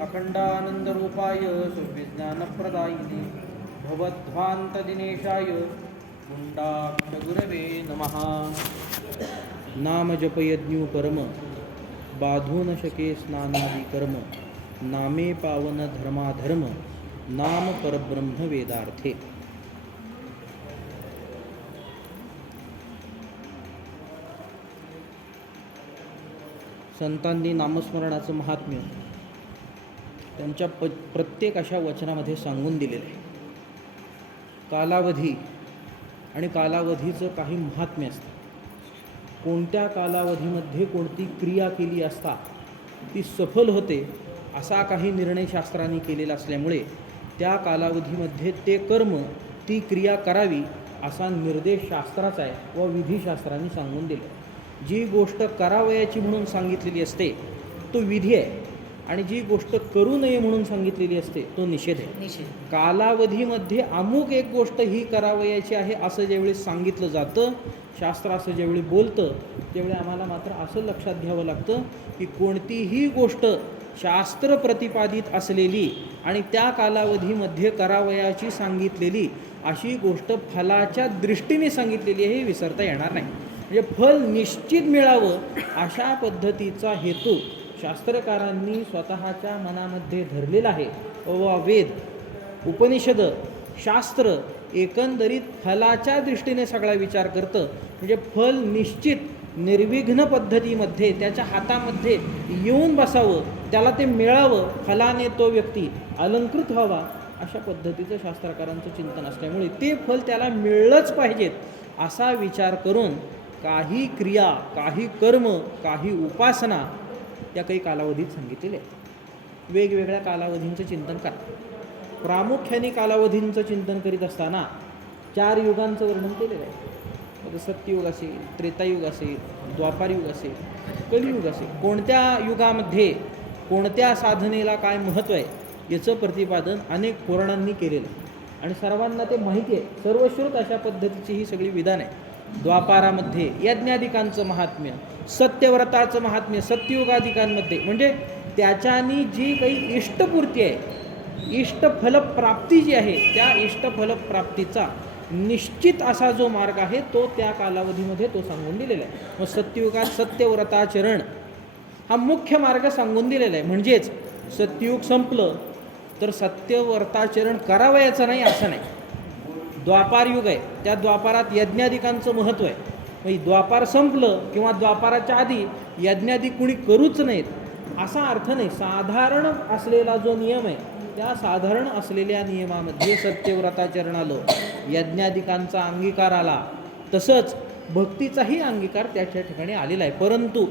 अखंडानंदरूपाय सुविज्ञानप्रदायिने भवध्वान्तदिनेशाय गुंडाक्षगुरवे नमः। नाम जपयज्ञू परम बाधू न शके स्नानादि कर्म नामे पावन धर्माधर्म नाम परब्रह्म वेदार्थे। संतांनी नामस्मरणाचं महात्म्य त्यांच्या प्रत्येक अशा वचनामध्ये सांगून दिलेलं आहे। कालावधी आणि कालावधीचं काही महात्म्य असतं। कोणत्या कालावधीमध्ये कोणती क्रिया केली असता ती सफल होते असा काही निर्णय शास्त्रांनी केलेला असल्यामुळे त्या कालावधीमध्ये ते कर्म ती क्रिया करावी असा निर्देश शास्त्राचा आहे व विधिशास्त्रांनी सांगून दिले। जी गोष्ट करावयाची म्हणून सांगितलेली असते तो विधी आहे आणि जी गोष्ट करू नये म्हणून सांगितलेली असते तो निषेध आहे। कालावधीमध्ये अमुक एक गोष्ट ही करावयाची आहे असं ज्यावेळी सांगितलं जातं, शास्त्र असं ज्यावेळी बोलतं, त्यावेळी आम्हाला मात्र असं लक्षात घ्यावं लागतं की कोणतीही गोष्ट शास्त्र प्रतिपादित असलेली आणि त्या कालावधीमध्ये करावयाची सांगितलेली अशी गोष्ट फलाच्या दृष्टीने सांगितलेली आहे हे विसरता येणार नाही। म्हणजे फल निश्चित मिळावं अशा पद्धतीचा हेतू शास्त्रकारांनी स्वतःच्या मनामध्ये धरलेला आहे व वेद उपनिषद शास्त्र एकंदरीत फलाच्या दृष्टीने सगळा विचार करतं। म्हणजे फल निश्चित निर्विघ्न पद्धतीमध्ये त्याच्या हातामध्ये येऊन बसावं, त्याला ते मिळावं, फलाने तो व्यक्ती अलंकृत व्हावा अशा पद्धतीचं शास्त्रकारांचं चिंतन असल्यामुळे ते फल त्याला मिळलंच पाहिजेत असा विचार करून काही क्रिया, काही कर्म, काही उपासना त्या काही कालावधीत सांगितलेले आहेत। वेगवेगळ्या कालावधींचं चिंतन करा। प्रामुख्याने कालावधींचं चिंतन करीत असताना 4 युगांचं वर्णन केलेलं आहे। आता सत्ययुग असेल, त्रेतायुग असेल, द्वापारयुग असेल, कलियुग असेल, कोणत्या युगामध्ये कोणत्या साधनेला काय महत्त्व आहे याचं प्रतिपादन अनेक पुराणांनी केलेलं आहे आणि सर्वांना ते माहिती आहे। सर्वश्रुत अशा पद्धतीची ही सगळी विधान आहे। द्वापारामध्ये यज्ञाधिकांचं महात्म्य, सत्यव्रताचं महात्म्य सत्ययुगाधिकांमध्ये, म्हणजे त्याच्यानी जी काही इष्टपूर्ती आहे, इष्टफलप्राप्ती जी आहे त्या इष्टफलप्राप्तीचा निश्चित असा जो मार्ग आहे तो त्या कालावधीमध्ये तो सांगून दिलेला आहे। मग सत्ययुगात सत्यव्रताचरण हा मुख्य मार्ग सांगून दिलेला आहे। म्हणजेच सत्ययुग संपलं तर सत्यव्रताचरण करावयाचं नाही असं नाही। द्वापार युग आहे, त्या द्वापारात यज्ञाधिकांचं महत्त्व आहे। म्हणजे द्वापार संपलं किंवा द्वापाराच्या आधी यज्ञाधिक कुणी करूच नाहीत असा अर्थ नाही। साधारण असलेला जो नियम आहे त्या साधारण असलेल्या नियमामध्ये सत्यव्रताचरण आलं, यज्ञाधिकांचा अंगीकार आला, तसंच भक्तीचाही अंगीकार त्याच्या ठिकाणी आलेला आहे। परंतु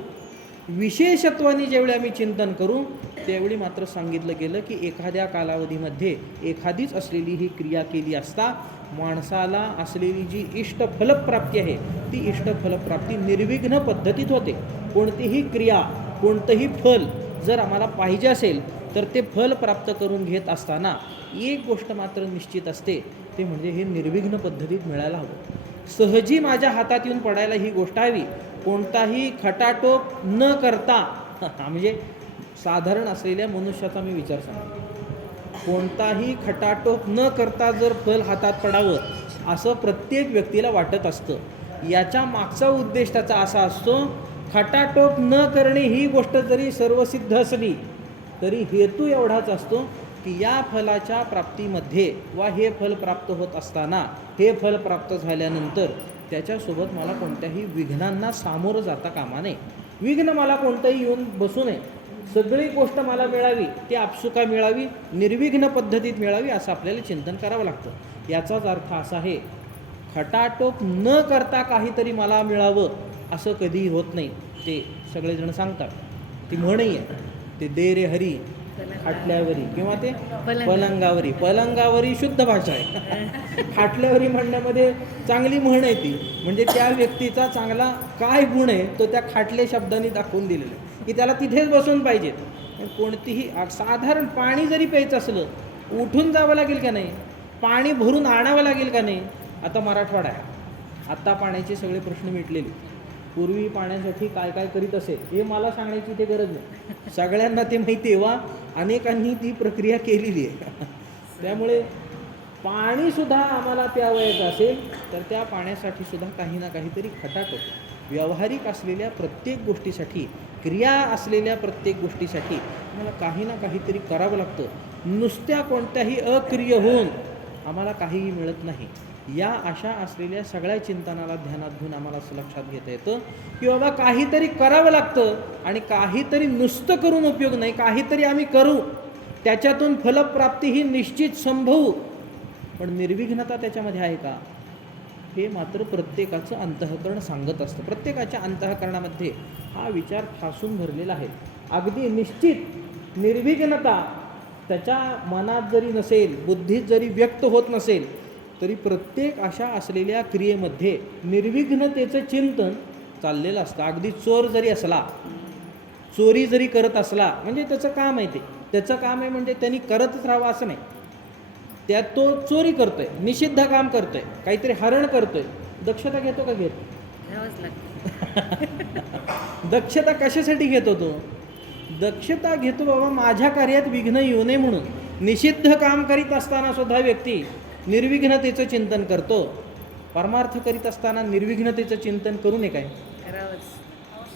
विशेषत्वाने ज्यावेळी आम्ही चिंतन करू त्यावेळी मात्र सांगितलं गेलं की एखाद्या कालावधीमध्ये एखादीच असलेली ही क्रिया केली असता माणसाला असलेली जी इष्टफलप्राप्ती आहे ती इष्टफलप्राप्ती निर्विघ्न पद्धतीत होते। कोणतीही क्रिया, कोणतंही फल जर आम्हाला पाहिजे असेल तर ते फल प्राप्त करून घेत असताना एक गोष्ट मात्र निश्चित असते, ते म्हणजे हे निर्विघ्न पद्धतीत मिळायला हवं। सहजी माझ्या हातात येऊन पडायला ही गोष्ट हवी, कोणताही खटाटोप न करता। म्हणजे साधारण असलेल्या मनुष्याचा मी विचार सांगतो, कोणताही खटाटोप न करता जर फल हातात पडावं असं प्रत्येक व्यक्तीला वाटत असतं। याच्या मागचा उद्देश त्याचा असा असतो, खटाटोप न करणे ही गोष्ट जरी सर्वसिद्ध असली तरी हेतू एवढाच असतो की या फलाच्या प्राप्तीमध्ये वा हे फल प्राप्त होत असताना हे फल प्राप्त झाल्यानंतर त्याच्यासोबत मला कोणत्याही विघ्नांना सामोरं जाता कामा नये। विघ्न मला कोणतंही येऊन बसू नये, सगळी गोष्ट मला मिळावी, ती आपसुका मिळावी, निर्विघ्न पद्धतीत मिळावी असं आपल्याला चिंतन करावं लागतं। याचाच अर्थ असा आहे, खटाटोप न करता काहीतरी मला मिळावं असं कधीही होत नाही। ते सगळेजण सांगतात, ती म्हणही आहे, ते दे रे हरी खाटल्यावरी किंवा ते पलंगावरी। पलंगावरी शुद्ध भाषा आहे, खाटल्यावरी म्हणण्यामध्ये चांगली म्हण आहे ती। म्हणजे त्या व्यक्तीचा चांगला काय गुण आहे तो त्या खाटले शब्दांनी दाखवून दिलेला आहे की त्याला तिथेच बसून पाहिजे। कोणतीही साधारण पाणी जरी प्यायचं असलं उठून जावं लागेल का नाही, पाणी भरून आणावं लागेल का नाही। आता मराठवाडा आहे, आता पाण्याचे सगळे प्रश्न मिटलेले, पूर्वी पाण्यासाठी काय काय करीत असेल हे मला सांगण्याची ते गरज नाही, सगळ्यांना ते माहिती आहे. वा अनेकांनी ती प्रक्रिया केलेली आहे. त्यामुळे पाणीसुद्धा आम्हाला प्यावयाचं असेल तर त्या पाण्यासाठी सुद्धा काही ना काहीतरी खटाटो. व्यावहारिक असलेल्या प्रत्येक गोष्टीसाठी, क्रिया असलेल्या प्रत्येक गोष्टीसाठी आम्हाला काही ना काहीतरी करावं लागतं. नुसत्या कोणत्याही अक्रिय होऊन आम्हाला काहीही मिळत नाही. या अशा असलेल्या सगळ्या चिंतनाला ध्यानात घेऊन आम्हाला असं लक्षात घेता येतं की बाबा काहीतरी करावं लागतं आणि काहीतरी नुसतं करून उपयोग नाही, काहीतरी आम्ही करू, त्याच्यातून फलप्राप्ती ही निश्चित संभवू. पण निर्विघ्नता त्याच्यामध्ये आहे का, हे मात्र प्रत्येकाचं अंतःकरण सांगत असतं. प्रत्येकाच्या अंतःकरणामध्ये हा विचार ठासून भरलेला आहे. अगदी निश्चित निर्विघ्नता त्याच्या मनात जरी नसेल, बुद्धीत जरी व्यक्त होत नसेल, तरी प्रत्येक अशा असलेल्या क्रियेमध्ये निर्विघ्नतेचं चिंतन चाललेलं असतं. अगदी चोर जरी असला, चोरी जरी करत असला, म्हणजे त्याचं काम आहे, त्याचं काम आहे म्हणजे त्यांनी करतच राहावं असं नाही. त्यात तो चोरी करतोय, निषिद्ध काम करतोय, काहीतरी हरण करतोय, दक्षता घेतो का घेतो? दक्षता कशासाठी घेतो तो? दक्षता घेतो बाबा माझ्या कार्यात विघ्न येऊ नये म्हणून. निषिद्ध काम करीत असताना सुद्धा व्यक्ती निर्विघ्नतेचं चिंतन करतो. परमार्थ करीत असताना निर्विघ्नतेचं चिंतन करू नये काय?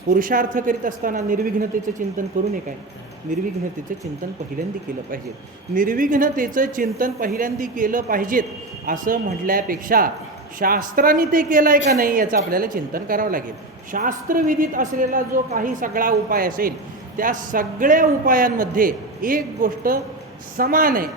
पुरुषार्थ करीत असताना निर्विघ्नतेचं चिंतन करू नये काय? निर्विघ्नतेचं चिंतन पहिल्यांदा केलं पाहिजे. निर्विघ्नतेचं चिंतन पहिल्यांदा केलं पाहिजेत असं म्हटल्यापेक्षा शास्त्राने ते केलं आहे का नाही याचं आपल्याला चिंतन करावं लागेल. शास्त्रविधित असलेला जो काही सगळा उपाय असेल त्या सगळ्या उपायांमध्ये एक गोष्ट समान आहे.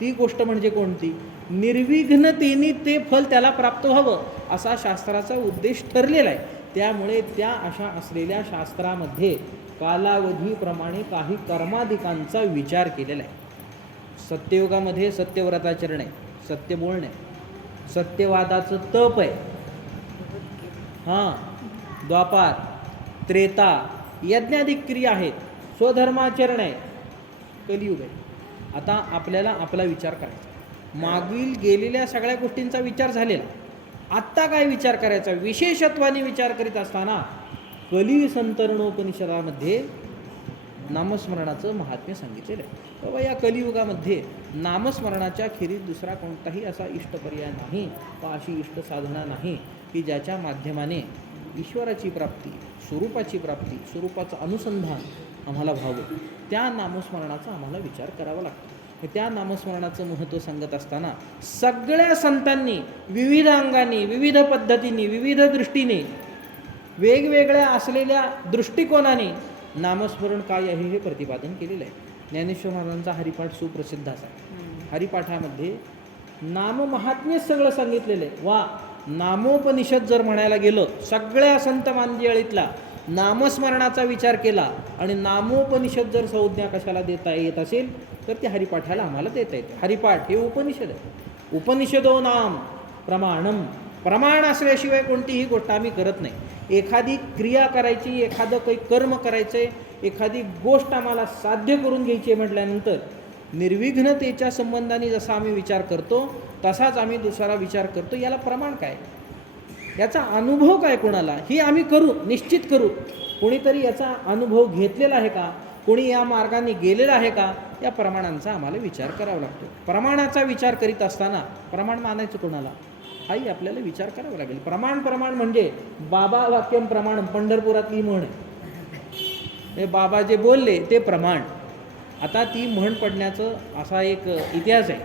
ती गोष्ट म्हणजे कोणती? निर्विघ्नतेने ते फल त्याला प्राप्त व्हावं असा शास्त्राचा उद्देश ठरलेला आहे. त्यामुळे त्या अशा असलेल्या शास्त्रामध्ये कालावधीप्रमाणे काही कर्माधिकांचा विचार केलेला आहे. सत्ययुगामध्ये सत्यव्रताचरण आहे, सत्य बोलणे, सत्यवादाचं तप आहे. द्वापार, त्रेता, यज्ञाधिक क्रिया आहेत, स्वधर्माचरण आहे, कलियुग आहे. आता आपल्याला आपला विचार करायचा. मागील गेलेल्या सगळ्या गोष्टींचा विचार झालेला, आत्ता काय विचार करायचा? विशेषत्वाने विचार करीत असताना कली संतरणोपनिषदामध्ये नामस्मरणाचं महात्म्य सांगितलेलं आहे. बाबा या कलियुगामध्ये नामस्मरणाच्या खेरीज दुसरा कोणताही असा इष्ट पर्याय नाही वा अशी इष्ट साधना नाही की ज्याच्या माध्यमाने ईश्वराची प्राप्ती, स्वरूपाची प्राप्ती, स्वरूपाचं अनुसंधान आम्हाला व्हावं. त्या नामस्मरणाचा आम्हाला विचार करावा लागतो. त्या नामस्मरणाचं महत्त्व सांगत असताना सगळ्या संतांनी विविध अंगांनी, विविध पद्धतीने, विविध दृष्टीने, वेगवेगळ्या असलेल्या दृष्टिकोनाने नामस्मरण काय आहे हे प्रतिपादन केलेलं आहे. ज्ञानेश्वर महाराजांचा हरिपाठ सुप्रसिद्ध असा आहे. हरिपाठामध्ये नाममहात्म्य सगळं सांगितलेलं आहे. वा नामोपनिषद जर म्हणायला गेलं, सगळ्या संत मांदियाळीतला नामस्मरणाचा विचार केला आणि नामोपनिषद जर संज्ञा कशाला देता येत असेल तर ते हरिपाठाला आम्हाला देता येते. हरिपाठ हे उपनिषद आहे. उपनिषदो नाम प्रमाणम. प्रमाण असल्याशिवाय कोणतीही गोष्ट आम्ही करत नाही. एखादी क्रिया करायची, एखादं काही कर्म करायचं आहे, एखादी गोष्ट आम्हाला साध्य करून घ्यायची आहे म्हटल्यानंतर निर्विघ्नतेच्या संबंधाने जसा आम्ही विचार करतो तसाच आम्ही दुसरा विचार करतो. याला प्रमाण काय? याचा अनुभव काय कोणाला? ही आम्ही करू, निश्चित करू. कोणीतरी याचा अनुभव घेतलेला आहे का? कोणी या मार्गाने गेलेलं आहे का? या प्रमाणांचा आम्हाला विचार करावा लागतो. प्रमाणाचा विचार करीत असताना प्रमाण मानायचं कोणाला? हाही आपल्याला विचार करावा लागेल. प्रमाण म्हणजे बाबा वाक्यम प्रमाण, पंढरपुरातली म्हण आहे. बाबा जे बोलले ते प्रमाण. आता ती म्हण पडण्याचं असा एक इतिहास आहे.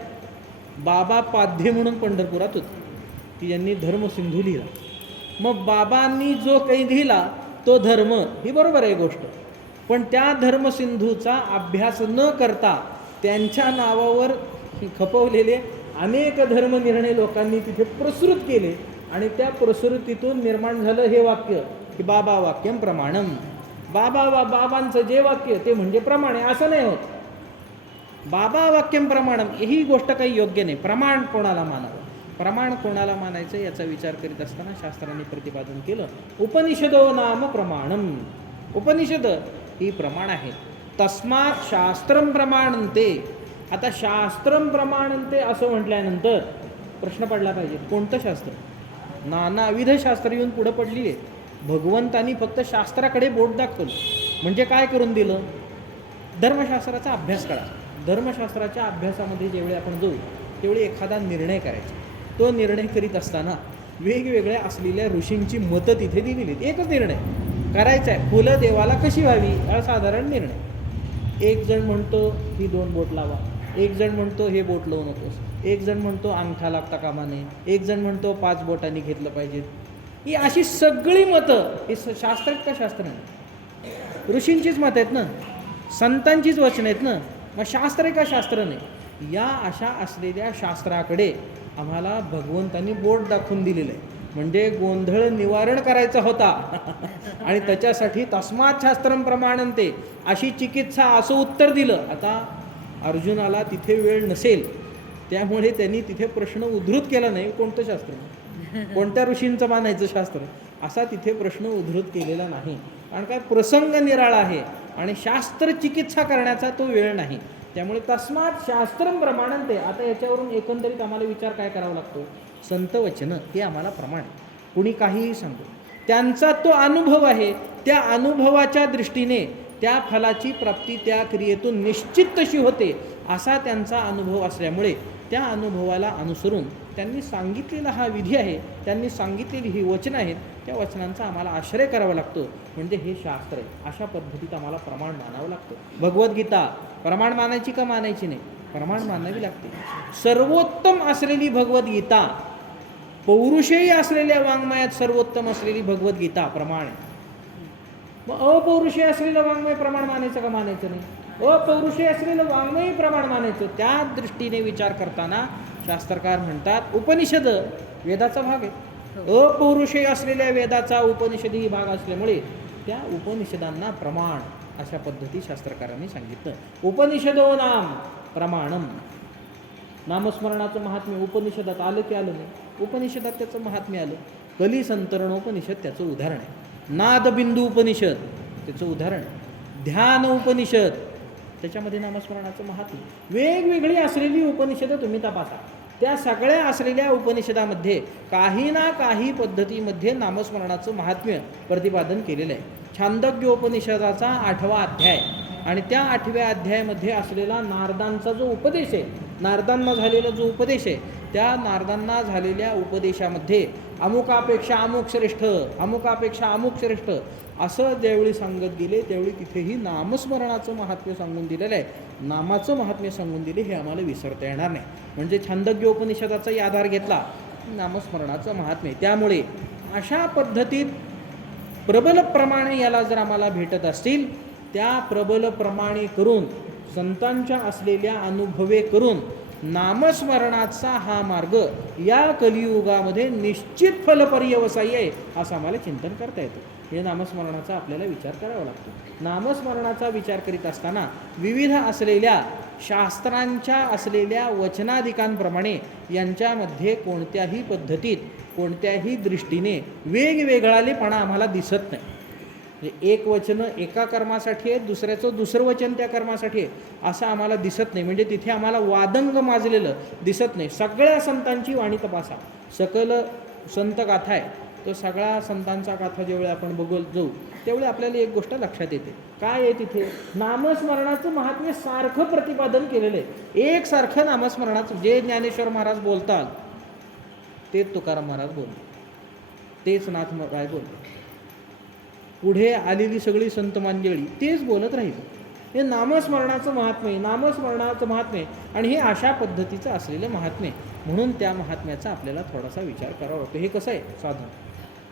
बाबा पाध्ये म्हणून पंढरपुरात होते की ज्यांनी धर्मसिंधू लिहिला. मग बाबांनी जो काही लिहिला तो धर्म, ही बरोबर आहे गोष्ट, पण त्या धर्मसिंधूचा अभ्यास न करता त्यांच्या नावावर खपवलेले अनेक धर्मनिर्णय लोकांनी तिथे प्रसृत केले आणि त्या प्रसृतीतून निर्माण झालं हे वाक्य की बाबा वाक्यम प्रमाणम. बाबांचं जे वाक्य ते म्हणजे प्रमाण आहे असं नाही होत. बाबा वाक्यम प्रमाणम ही गोष्ट काही योग्य नाही. प्रमाण कोणाला मानावं, प्रमाण कोणाला मानायचं याचा विचार करीत असताना शास्त्रांनी प्रतिपादन केलं उपनिषदो नाम प्रमाणम. उपनिषद ही प्रमाण आहे. तस्मात् शास्त्रम प्रमाणन्ते. आता शास्त्रम प्रमाणन्ते असं म्हटल्यानंतर प्रश्न पडला पाहिजे कोणतं शास्त्र? नानाविध शास्त्र येऊन पुढं पडली आहे. भगवंतानी फक्त शास्त्राकडे बोट दाखवलं. म्हणजे काय करून दिलं? धर्मशास्त्राचा अभ्यास करा. धर्मशास्त्राच्या अभ्यासामध्ये ज्यावेळी आपण जाऊ त्यावेळी एखादा निर्णय करायचा. तो निर्णय करीत असताना वेगवेगळ्या असलेल्या ऋषींची मतं तिथे दिलेली आहेत. एकच निर्णय करायचा आहे, फुलं देवाला कशी व्हावी, असाधारण निर्णय. एक जण म्हणतो ही 2 बोट लावा, एक जण म्हणतो हे बोट लावू नकोस, एक जण म्हणतो अंगठा लागता कामा नये, एक जण म्हणतो 5 बोटांनी घेतलं पाहिजे. ही अशी सगळी मतं हे शास्त्र आहेत का शास्त्र नाही? ऋषींचीच मतं आहेत ना, संतांचीच वचनं आहेत ना. मग शास्त्र आहे का शास्त्र नाही? या अशा असलेल्या शास्त्राकडे आम्हाला भगवंतांनी बोट दाखवून दिलेलं आहे. म्हणजे गोंधळ निवारण करायचा होता आणि त्याच्यासाठी तस्मात् शास्त्रम प्रमाणन्ते अशी चिकित्सा असं उत्तर दिलं. आता अर्जुनाला तिथे वेळ नसेल त्यामुळे त्यांनी तिथे प्रश्न उद्धृत केला नाही. कोणतं शास्त्र, कोणत्या ऋषींचं मानायचं शास्त्र, असा तिथे प्रश्न उद्धृत केलेला नाही. कारण काय प्रसंग निराळा आहे आणि शास्त्र चिकित्सा करण्याचा तो वेळ नाही. त्यामुळे तस्मात् शास्त्रम प्रमाणन्ते. आता याच्यावरून एकंदरीत आम्हाला विचार काय करावा लागतो? संत वचनं हे आम्हाला प्रमाण आहे. कुणी काहीही सांगतो, त्यांचा तो अनुभव आहे, त्या अनुभवाच्या दृष्टीने त्या फलाची प्राप्ती त्या क्रियेतून निश्चित तशी होते असा त्यांचा अनुभव असल्यामुळे त्या अनुभवाला अनुसरून त्यांनी सांगितलेला हा विधी आहे, त्यांनी सांगितलेली ही वचनं आहेत, त्या वचनांचा आम्हाला आश्रय करावा लागतो. म्हणजे हे शास्त्र आहे. अशा पद्धतीत आम्हाला प्रमाण मानावं लागतं. भगवद्गीता प्रमाण मानायची का मानायची नाही? प्रमाण मानावी लागते. सर्वोत्तम असलेली भगवद्गीता, पौरुषेयी असलेल्या वाङ्मयात सर्वोत्तम असलेली भगवद्गीता प्रमाण आहे. मग अपौरुषेय असलेलं वाङ्मय प्रमाण मानायचं का मानायचं नाही? अपौरुषेय असलेलं वाङ्मय प्रमाण मानायचं. त्या दृष्टीने विचार करताना शास्त्रकार म्हणतात उपनिषद वेदाचा भाग आहे. अपौरुषेय असलेल्या वेदाचा उपनिषदी भाग असल्यामुळे त्या उपनिषदांना प्रमाण अशा पद्धती शास्त्रकारांनी सांगितलं. उपनिषदो नाम प्रमाणम. नामस्मरणाचं महात्म्य उपनिषदात आलं की आलं नाही? उपनिषदात त्याचं महात्म्य आलं. कलिसंतरणोपनिषद त्याचं उदाहरण आहे. नादबिंदू उपनिषद त्याचं उदाहरण आहे. ध्यान उपनिषद त्याच्यामध्ये नामस्मरणाचं महात्म्य. वेगवेगळी असलेली उपनिषदं तुम्ही तपासा. त्या सगळ्या असलेल्या उपनिषदामध्ये काही ना काही पद्धतीमध्ये नामस्मरणाचं महात्म्य प्रतिपादन केलेलं आहे. छांदोग्योपनिषदाचा 8वा अध्याय आणि त्या 8व्या अध्यायामध्ये असलेला नारदांचा जो उपदेश आहे, नारदांना झालेला जो उपदेश आहे, त्या नारदांना झालेल्या उपदेशामध्ये अमुकापेक्षा अमुक श्रेष्ठ, अमुकापेक्षा अमुक श्रेष्ठ असं ज्यावेळी सांगत गेले त्यावेळी तिथेही नामस्मरणाचं महात्म्य सांगून दिलेलं आहे. नामाचं महात्म्य सांगून दिले हे आम्हाला विसरता येणार नाही. म्हणजे छांदोग्योपनिषदाचाही आधार घेतला, नामस्मरणाचं महात्म्य. त्यामुळे अशा पद्धतीत प्रबल प्रमाणे याला जर आम्हाला भेटत असतील, त्या प्रबल प्रमाणे करून संतांच्या असलेल्या अनुभवे करून नामस्मरणाचा हा मार्ग या कलियुगामध्ये निश्चित फलपर्यवसायी आहे असं आम्हाला चिंतन करता येतं. हे नामस्मरणाचा आपल्याला विचार करावा लागतो. नामस्मरणाचा विचार करीत असताना विविध असलेल्या शास्त्रांच्या असलेल्या वचनादिकांप्रमाणे यांच्यामध्ये कोणत्याही पद्धतीत कोणत्याही दृष्टीने वेगवेगळालेपणा आम्हाला दिसत नाही. म्हणजे एक वचन एका कर्मासाठी आहे, दुसऱ्याचं दुसरं वचन त्या कर्मासाठी आहे असं आम्हाला दिसत नाही. म्हणजे तिथे आम्हाला वादंग माजलेलं दिसत नाही. सगळ्या संतांची वाणी तपासा. सकल संत गाथा आहे, तो सगळा संतांचा गाथा ज्यावेळी आपण बघत जाऊ त्यावेळी आपल्याला एक गोष्ट लक्षात येते. काय आहे तिथे? नामस्मरणाचं महात्म्य सारखं प्रतिपादन केलेलं आहे. एकसारखं नामस्मरणाचं. जे ज्ञानेश्वर महाराज बोलतात तेच तुकाराम महाराज बोलले, तेच नाथ राय बोलले. पुढे आलेली सगळी संत मंडळी तेच बोलत राहिली. हे नामस्मरणाचं महात्म्य, नामस्मरणाचं महात्म्य आणि हे अशा पद्धतीचं असलेलं महात्म्य. म्हणून त्या महात्म्याचा आपल्याला थोडासा विचार करावा लागतो. हे कसं आहे साधन?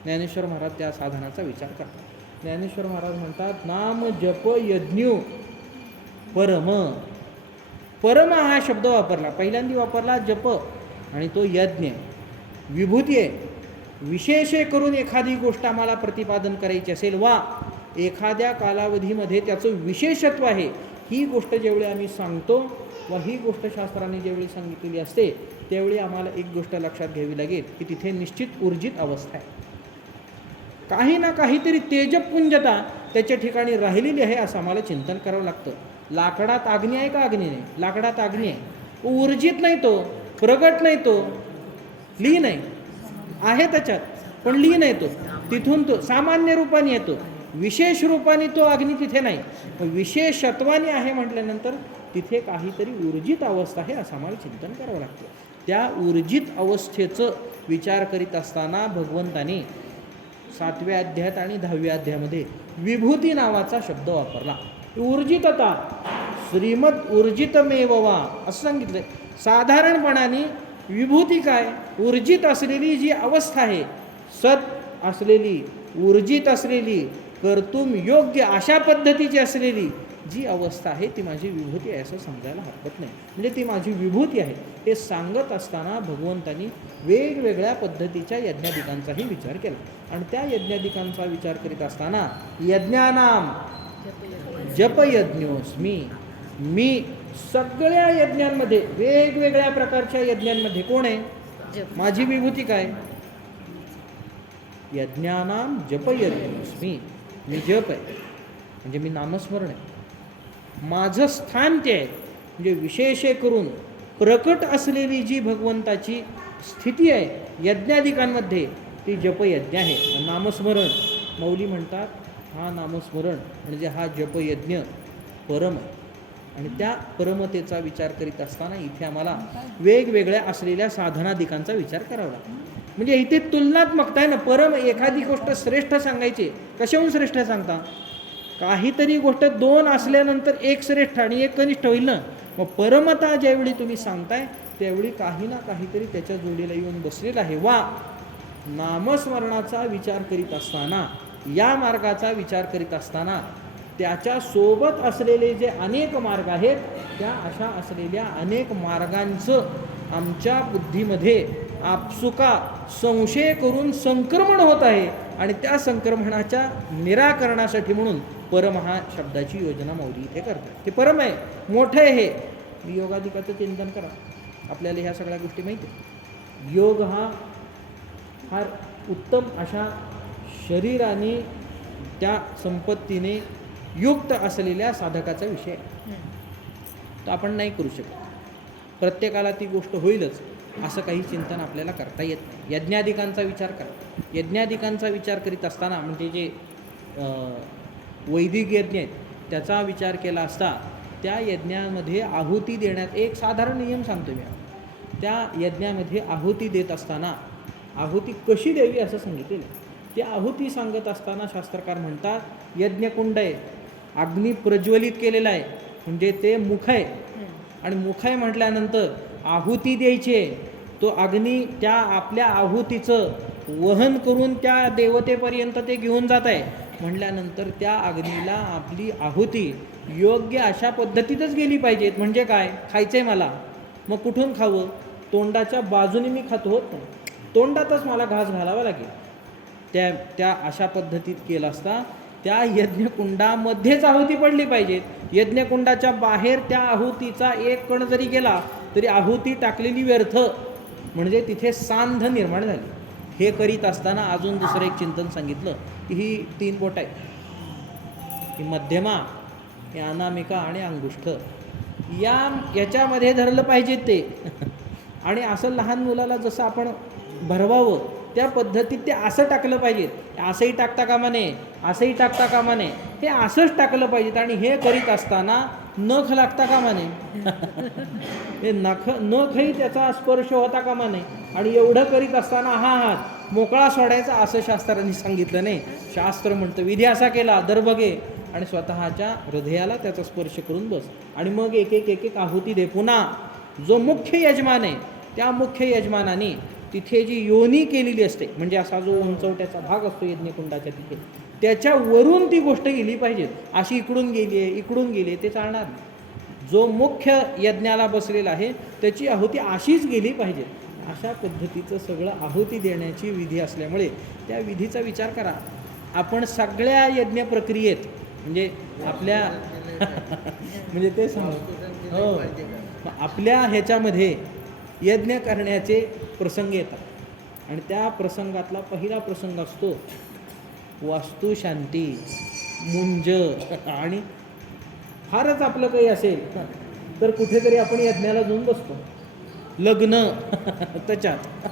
ज्ञानेश्वर महाराज त्या साधनाचा विचार करतात. ज्ञानेश्वर महाराज म्हणतात नाम जप यज्ञ परम. परम हा शब्द वापरला, पहिल्यांदा वापरला जप आणि तो यज्ञ विभूती आहे. विशेषे करून एखादी गोष्ट आम्हाला प्रतिपादन करायची असेल वा एखाद्या कालावधीमध्ये त्याचं विशेषत्व आहे, ही गोष्ट ज्यावेळी आम्ही सांगतो व ही गोष्ट शास्त्राने ज्यावेळी सांगितलेली असते त्यावेळी आम्हाला एक गोष्ट लक्षात घ्यावी लागेल की तिथे निश्चित ऊर्जित अवस्था आहे. काही ना काहीतरी तेजपुंजता त्याच्या ठिकाणी राहिलेली आहे असं आम्हाला चिंतन करावं लागतं. लाकडात अग्नी आहे का अग्नी नाही? लाकडात अग्नी आहे, ऊर्जित नाही, तो प्रगट नाही, तो लीन आहे त्याच्यात पण लीन आहे तो. तिथून तो सामान्य रूपाने येतो, विशेष रूपाने तो अग्नी तिथे नाही. विशेषत्वाने आहे म्हटल्यानंतर तिथे काहीतरी ऊर्जित अवस्था आहे असं आम्हाला चिंतन करावं लागतं. त्या ऊर्जित अवस्थेचं विचार करीत असताना भगवंताने 7व्या अध्यायात आणि 10व्या अध्यायामध्ये विभूती नावाचा शब्द वापरला. ऊर्जितता, श्रीमद ऊर्जितमेव वा असं सांगितलं. साधारणपणाने विभूती काय, ऊर्जित असलेली जी अवस्था आहे, सत असलेली, ऊर्जित असलेली, कर्तुम योग्य अशा पद्धतीची असलेली जी अवस्था आहे ती माझी विभूती आहे असं समजायला हरकत नाही. म्हणजे ती माझी विभूती आहे हे सांगत असताना भगवंतांनी वेगवेगळ्या पद्धतीच्या यज्ञादिकांचाही विचार केला. आणि त्या यज्ञादिकांचा विचार करीत असताना यज्ञानाम जपयज्ञोस्मी, मी सगळ्या यज्ञांमध्ये, वेगवेगळ्या प्रकारच्या यज्ञांमध्ये कोण आहे, माझी विभूती काय, यज्ञानाम जपयज्ञोस्मी, मी जप आहे म्हणजे मी नामस्मरण आहे. माझं स्थान ते आहे म्हणजे विशेष करून प्रकट असलेली जी भगवंताची स्थिती आहे यज्ञादिकांमध्ये ती जपयज्ञ आहे. नामस्मरण, मौली म्हणतात हा नामस्मरण म्हणजे हा जपयज्ञ परम आहे. आणि त्या परमतेचा विचार करीत असताना इथे आम्हाला वेगवेगळ्या असलेल्या साधनादिकांचा विचार करावा लागतो. म्हणजे इथे तुलनात्मकता आहे ना. परम एखादी गोष्ट श्रेष्ठ सांगायची, कशाहून श्रेष्ठ सांगता, काहीतरी गोष्ट दोन असल्यानंतर एक श्रेष्ठ आणि एक कनिष्ठ होईल ना. मग परमता ज्यावेळी तुम्ही सांगताय त्यावेळी काही ना काहीतरी त्याच्या जोडीला येऊन बसलेलं आहे. वा नामस्मरणाचा विचार करीत असताना, या मार्गाचा विचार करीत असताना त्याच्या सोबत असलेले जे अनेक मार्ग आहेत त्या अशा असलेल्या अनेक मार्गांचं आमच्या बुद्धीमध्ये आपसुका संशय करून संक्रमण होत आहे. आणि त्या संक्रमणाच्या निराकरणासाठी म्हणून परम हा शब्दाची योजना मौली इथे करतात. ते परम आहे, मोठं आहे. हे योगाधिकाचं चिंतन करा, आपल्याला ह्या सगळ्या गोष्टी माहिती आहेत. योग हा फार उत्तम अशा शरीराने त्या संपत्तीने युक्त असलेल्या साधकाचा विषय आहे. तो आपण नाही करू शकत, प्रत्येकाला ती गोष्ट होईलच असं काही चिंतन आपल्याला करता येत नाही. यज्ञादिकांचा विचार करा. यज्ञादिकांचा विचार करीत असताना म्हणजे जे वैदिक यज्ञ आहेत त्याचा विचार केला असता त्या यज्ञामध्ये आहुती देण्यात एक साधारण नियम सांगतो मी. त्या यज्ञामध्ये आहुती देत असताना आहुती कशी द्यावी असं सांगितलेलं आहे. ते आहुती सांगत असताना शास्त्रकार म्हणतात यज्ञकुंड आहे, अग्नी प्रज्वलित केलेला आहे म्हणजे ते मुख आहे. आणि मुख आहे म्हटल्यानंतर आहुती द्यायची आहे, तो अग्नी त्या आपल्या आहुतीचं वहन करून त्या देवतेपर्यंत ते घेऊन जात आहे म्हटल्यानंतर त्या अग्नीला आपली आहुती योग्य अशा पद्धतीतच गेली पाहिजेत. म्हणजे काय, खायचं आहे मला, मग कुठून खावं, तोंडाच्या बाजूने मी खातो होत नाही, तोंडातच मला घास घालावा लागेल. त्या अशा पद्धतीत केलं असता त्या यज्ञकुंडामध्येच आहुती पडली पाहिजे. यज्ञकुंडाच्या बाहेर त्या आहुतीचा एक कण जरी गेला तरी आहुती टाकलेली व्यर्थ, म्हणजे तिथे सांध निर्माण झाली. हे करीत असताना अजून दुसरं एक चिंतन सांगितलं की ही 3 बोट आहेत, ही मध्यमा, ही अनामिका आणि अंगुष्ठ, याच्यामध्ये धरलं पाहिजे ते. आणि असं लहान मुलाला जसं आपण भरवावं त्या पद्धतीत ते असं टाकलं पाहिजे. असंही टाकता कामा नये, असंही टाकता कामा नये, हे असंच टाकलं पाहिजेत. आणि हे करीत असताना नख लागता कामा नये, हे नखही त्याचा स्पर्श होता कामा नये. आणि एवढं करीत असताना हा हात मोकळा सोडायचा असं शास्त्रांनी सांगितलं नाही. शास्त्र म्हणतं विधी असा केला, दर्भ घे आणि स्वतःच्या हृदयाला त्याचा स्पर्श करून बस आणि मग एक एक आहुती दे. पुन्हा जो मुख्य यजमान आहे त्या मुख्य यजमानाने तिथे जी योनी केलेली असते, म्हणजे असा जो उंचवट्याचा भाग असतो यज्ञकुंडाच्या तिथे, त्याच्यावरून ती गोष्ट गेली पाहिजे. अशी इकडून गेली आहे, इकडून गेली आहे, ते चालणार नाही. जो मुख्य यज्ञाला बसलेला आहे त्याची आहुती अशीच गेली पाहिजे. अशा पद्धतीचं सगळं आहुती देण्याची विधी असल्यामुळे त्या विधीचा विचार करा. आपण सगळ्या यज्ञ प्रक्रियेत म्हणजे आपल्या म्हणजे ते सांगू हो, आपल्या ह्याच्यामध्ये यज्ञ करण्याचे प्रसंग येतात आणि त्या प्रसंगातला पहिला प्रसंग असतो वास्तुशांती, मुंज. आणि फारच आपलं काही असेल तर कुठेतरी आपण यज्ञाला जाऊन बसतो, लग्न त्याच्यात.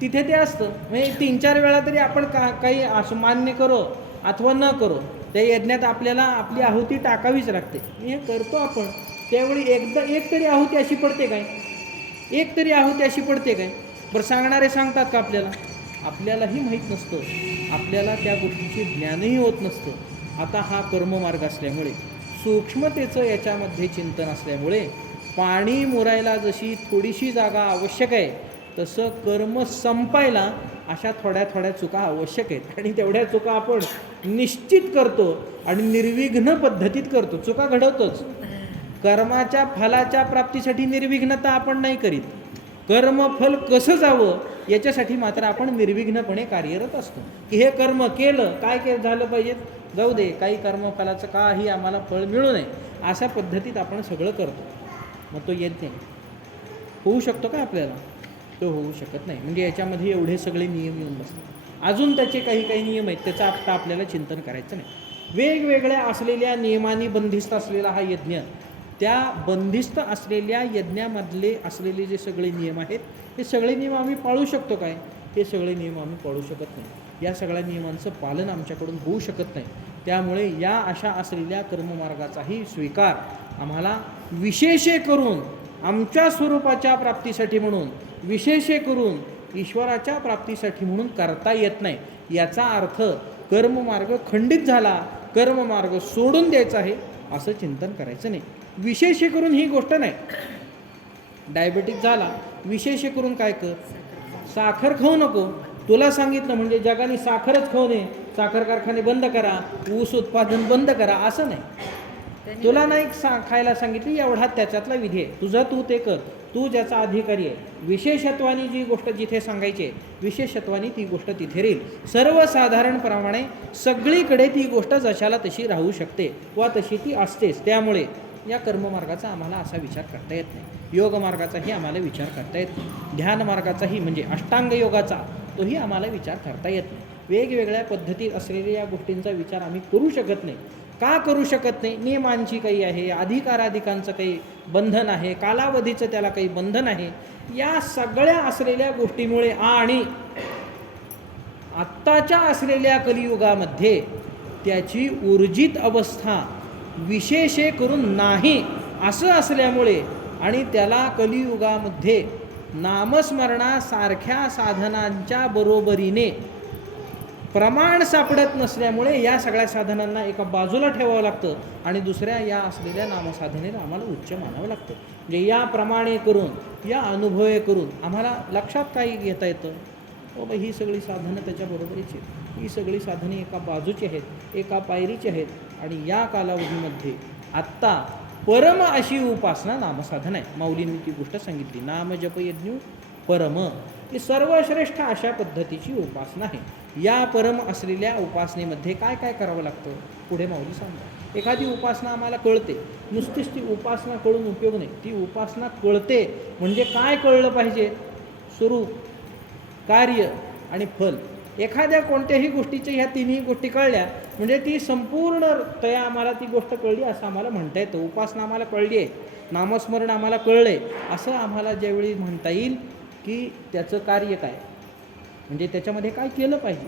तिथे ते असतं. म्हणजे 3-4 वेळा तरी आपण काही असं मान्य करो अथवा न करो, त्या यज्ञात आपल्याला आपली आहुती टाकावीच लागते. हे करतो आपण, त्यावेळी एक तरी आहुती अशी पडते काय? एक तरी आहुती अशी पडते काय? बरं, सांगणारे सांगतात का आपल्याला? आपल्यालाही माहीत नसतं, आपल्याला त्या गोष्टीचे ज्ञानही होत नसतं. आता हा कर्ममार्ग असल्यामुळे, सूक्ष्मतेचं याच्यामध्ये चिंतन असल्यामुळे, पाणी मुरायला जशी थोडीशी जागा आवश्यक आहे, तसं कर्म संपायला अशा थोड्या थोड्या चुका आवश्यक आहेत. आणि तेवढ्या चुका आपण निश्चित करतो आणि निर्विघ्न पद्धतीत करतो. चुका घडवतोच. कर्माच्या फलाच्या प्राप्तीसाठी निर्विघ्नता आपण नाही करीत. कर्मफल कसं जावं याच्यासाठी मात्र आपण निर्विघ्नपणे कार्यरत असतो. की हे कर्म केलं, काय झालं पाहिजे, जाऊ दे, काही कर्मफलाचं काही आम्हाला फळ मिळू नये, अशा पद्धतीत आपण सगळं करतो. मग तो यज्ञ होऊ शकतो का आपल्याला? तो होऊ शकत नाही. म्हणजे याच्यामध्ये एवढे सगळे नियम येऊन बसतात. अजून त्याचे काही नियम आहेत, त्याचं आत्ता आपल्याला चिंतन करायचं नाही. वेगवेगळ्या असलेल्या नियमांनी बंदिस्त असलेला हा यज्ञ, त्या बंदिस्त असलेल्या यज्ञामधले असलेले जे सगळे नियम आहेत, हे सगळे नियम आम्ही पाळू शकतो काय? हे सगळे नियम आम्ही पाळू शकत नाही. या सगळ्या नियमांचं पालन आमच्याकडून होऊ शकत नाही. त्यामुळे या अशा असलेल्या कर्ममार्गाचाही स्वीकार आम्हाला विशेषे करून आमच्या स्वरूपाच्या प्राप्तीसाठी म्हणून, विशेषे करून ईश्वराच्या प्राप्तीसाठी म्हणून करता येत नाही. याचा अर्थ कर्ममार्ग खंडित झाला, कर्ममार्ग सोडून द्यायचा आहे, असं चिंतन करायचं नाही. विशेषे करून ही गोष्ट नाही. डायबेटिक झाला, विशेषे करून काय कर, साखर खाऊ नको. तुला सांगितलं म्हणजे जगाने साखरच खाऊ नये, साखर कारखाने बंद करा, ऊस उत्पादन बंद करा, असं नाही. तुला नाही खायला सांगितली, एवढा त्याच्यातला विधी आहे, तुझं तू ते कर, तू ज्याचा अधिकारी आहे. विशेषत्वाने जी गोष्ट जिथे सांगायची आहे, विशेषत्वाने ती गोष्ट तिथे राहील. सर्वसाधारणप्रमाणे सगळीकडे ती गोष्ट जशाला तशी राहू शकते वा तशी ती असतेच. त्यामुळे या कर्ममार्गाचा आम्हाला असा विचार करता येत नाही. योगमार्गाचाही आम्हाला विचार करता येत नाही. ध्यानमार्गाचाही म्हणजे अष्टांग योगाचा तोही आम्हाला विचार करता येत नाही. वेगवेगळ्या पद्धतीत असलेल्या या गोष्टींचा विचार आम्ही करू शकत नाही. का करू शकत नाही? नियमांची काही आहे, अधिकाराधिकांचं काही बंधन आहे, कालावधीचं त्याला काही बंधन आहे. या सगळ्या असलेल्या गोष्टीमुळे आणि आत्ताच्या असलेल्या कलियुगामध्ये त्याची ऊर्जित अवस्था विशेषे करून नाही असं असल्यामुळे आणि त्याला कलियुगामध्ये नामस्मरणासारख्या साधनांच्या बरोबरीने प्रमाण सापडत नसल्यामुळे या सगळ्या साधनांना एका बाजूला ठेवावं लागतं आणि दुसऱ्या या असलेल्या नामसाधनेला आम्हाला उच्च मानावं लागतं. म्हणजे या प्रमाणे करून, या अनुभवे करून आम्हाला लक्षात काही घेता येतं, बाबा ही सगळी साधनं त्याच्याबरोबरीची आहेत, ही सगळी साधने एका बाजूची आहेत, एका पायरीची आहेत. आणि या कालावधीमध्ये आत्ता परम अशी उपासना नामसाधन आहे. माऊलींनी ती गोष्ट सांगितली, नाम जप यज्ञ परम, ही सर्वश्रेष्ठ अशा पद्धतीची उपासना आहे. या परम असलेल्या उपासनेमध्ये काय काय करावं लागतं पुढे माऊली सांगतात. एखादी उपासना आम्हाला कळते, नुसतीच ती उपासना कळून उपयोग नाही. ती उपासना कळते म्हणजे काय कळलं पाहिजे? स्वरूप, कार्य आणि फल. एखाद्या कोणत्याही गोष्टीच्या ह्या तिन्ही गोष्टी कळल्या म्हणजे ती संपूर्णतया आम्हाला ती गोष्ट कळली असं आम्हाला म्हणता येतं. उपासना आम्हाला कळली आहे, नामस्मरण आम्हाला कळलं आहे, असं आम्हाला ज्यावेळी म्हणता येईल की त्याचं कार्य काय, म्हणजे त्याच्यामध्ये काय केलं पाहिजे,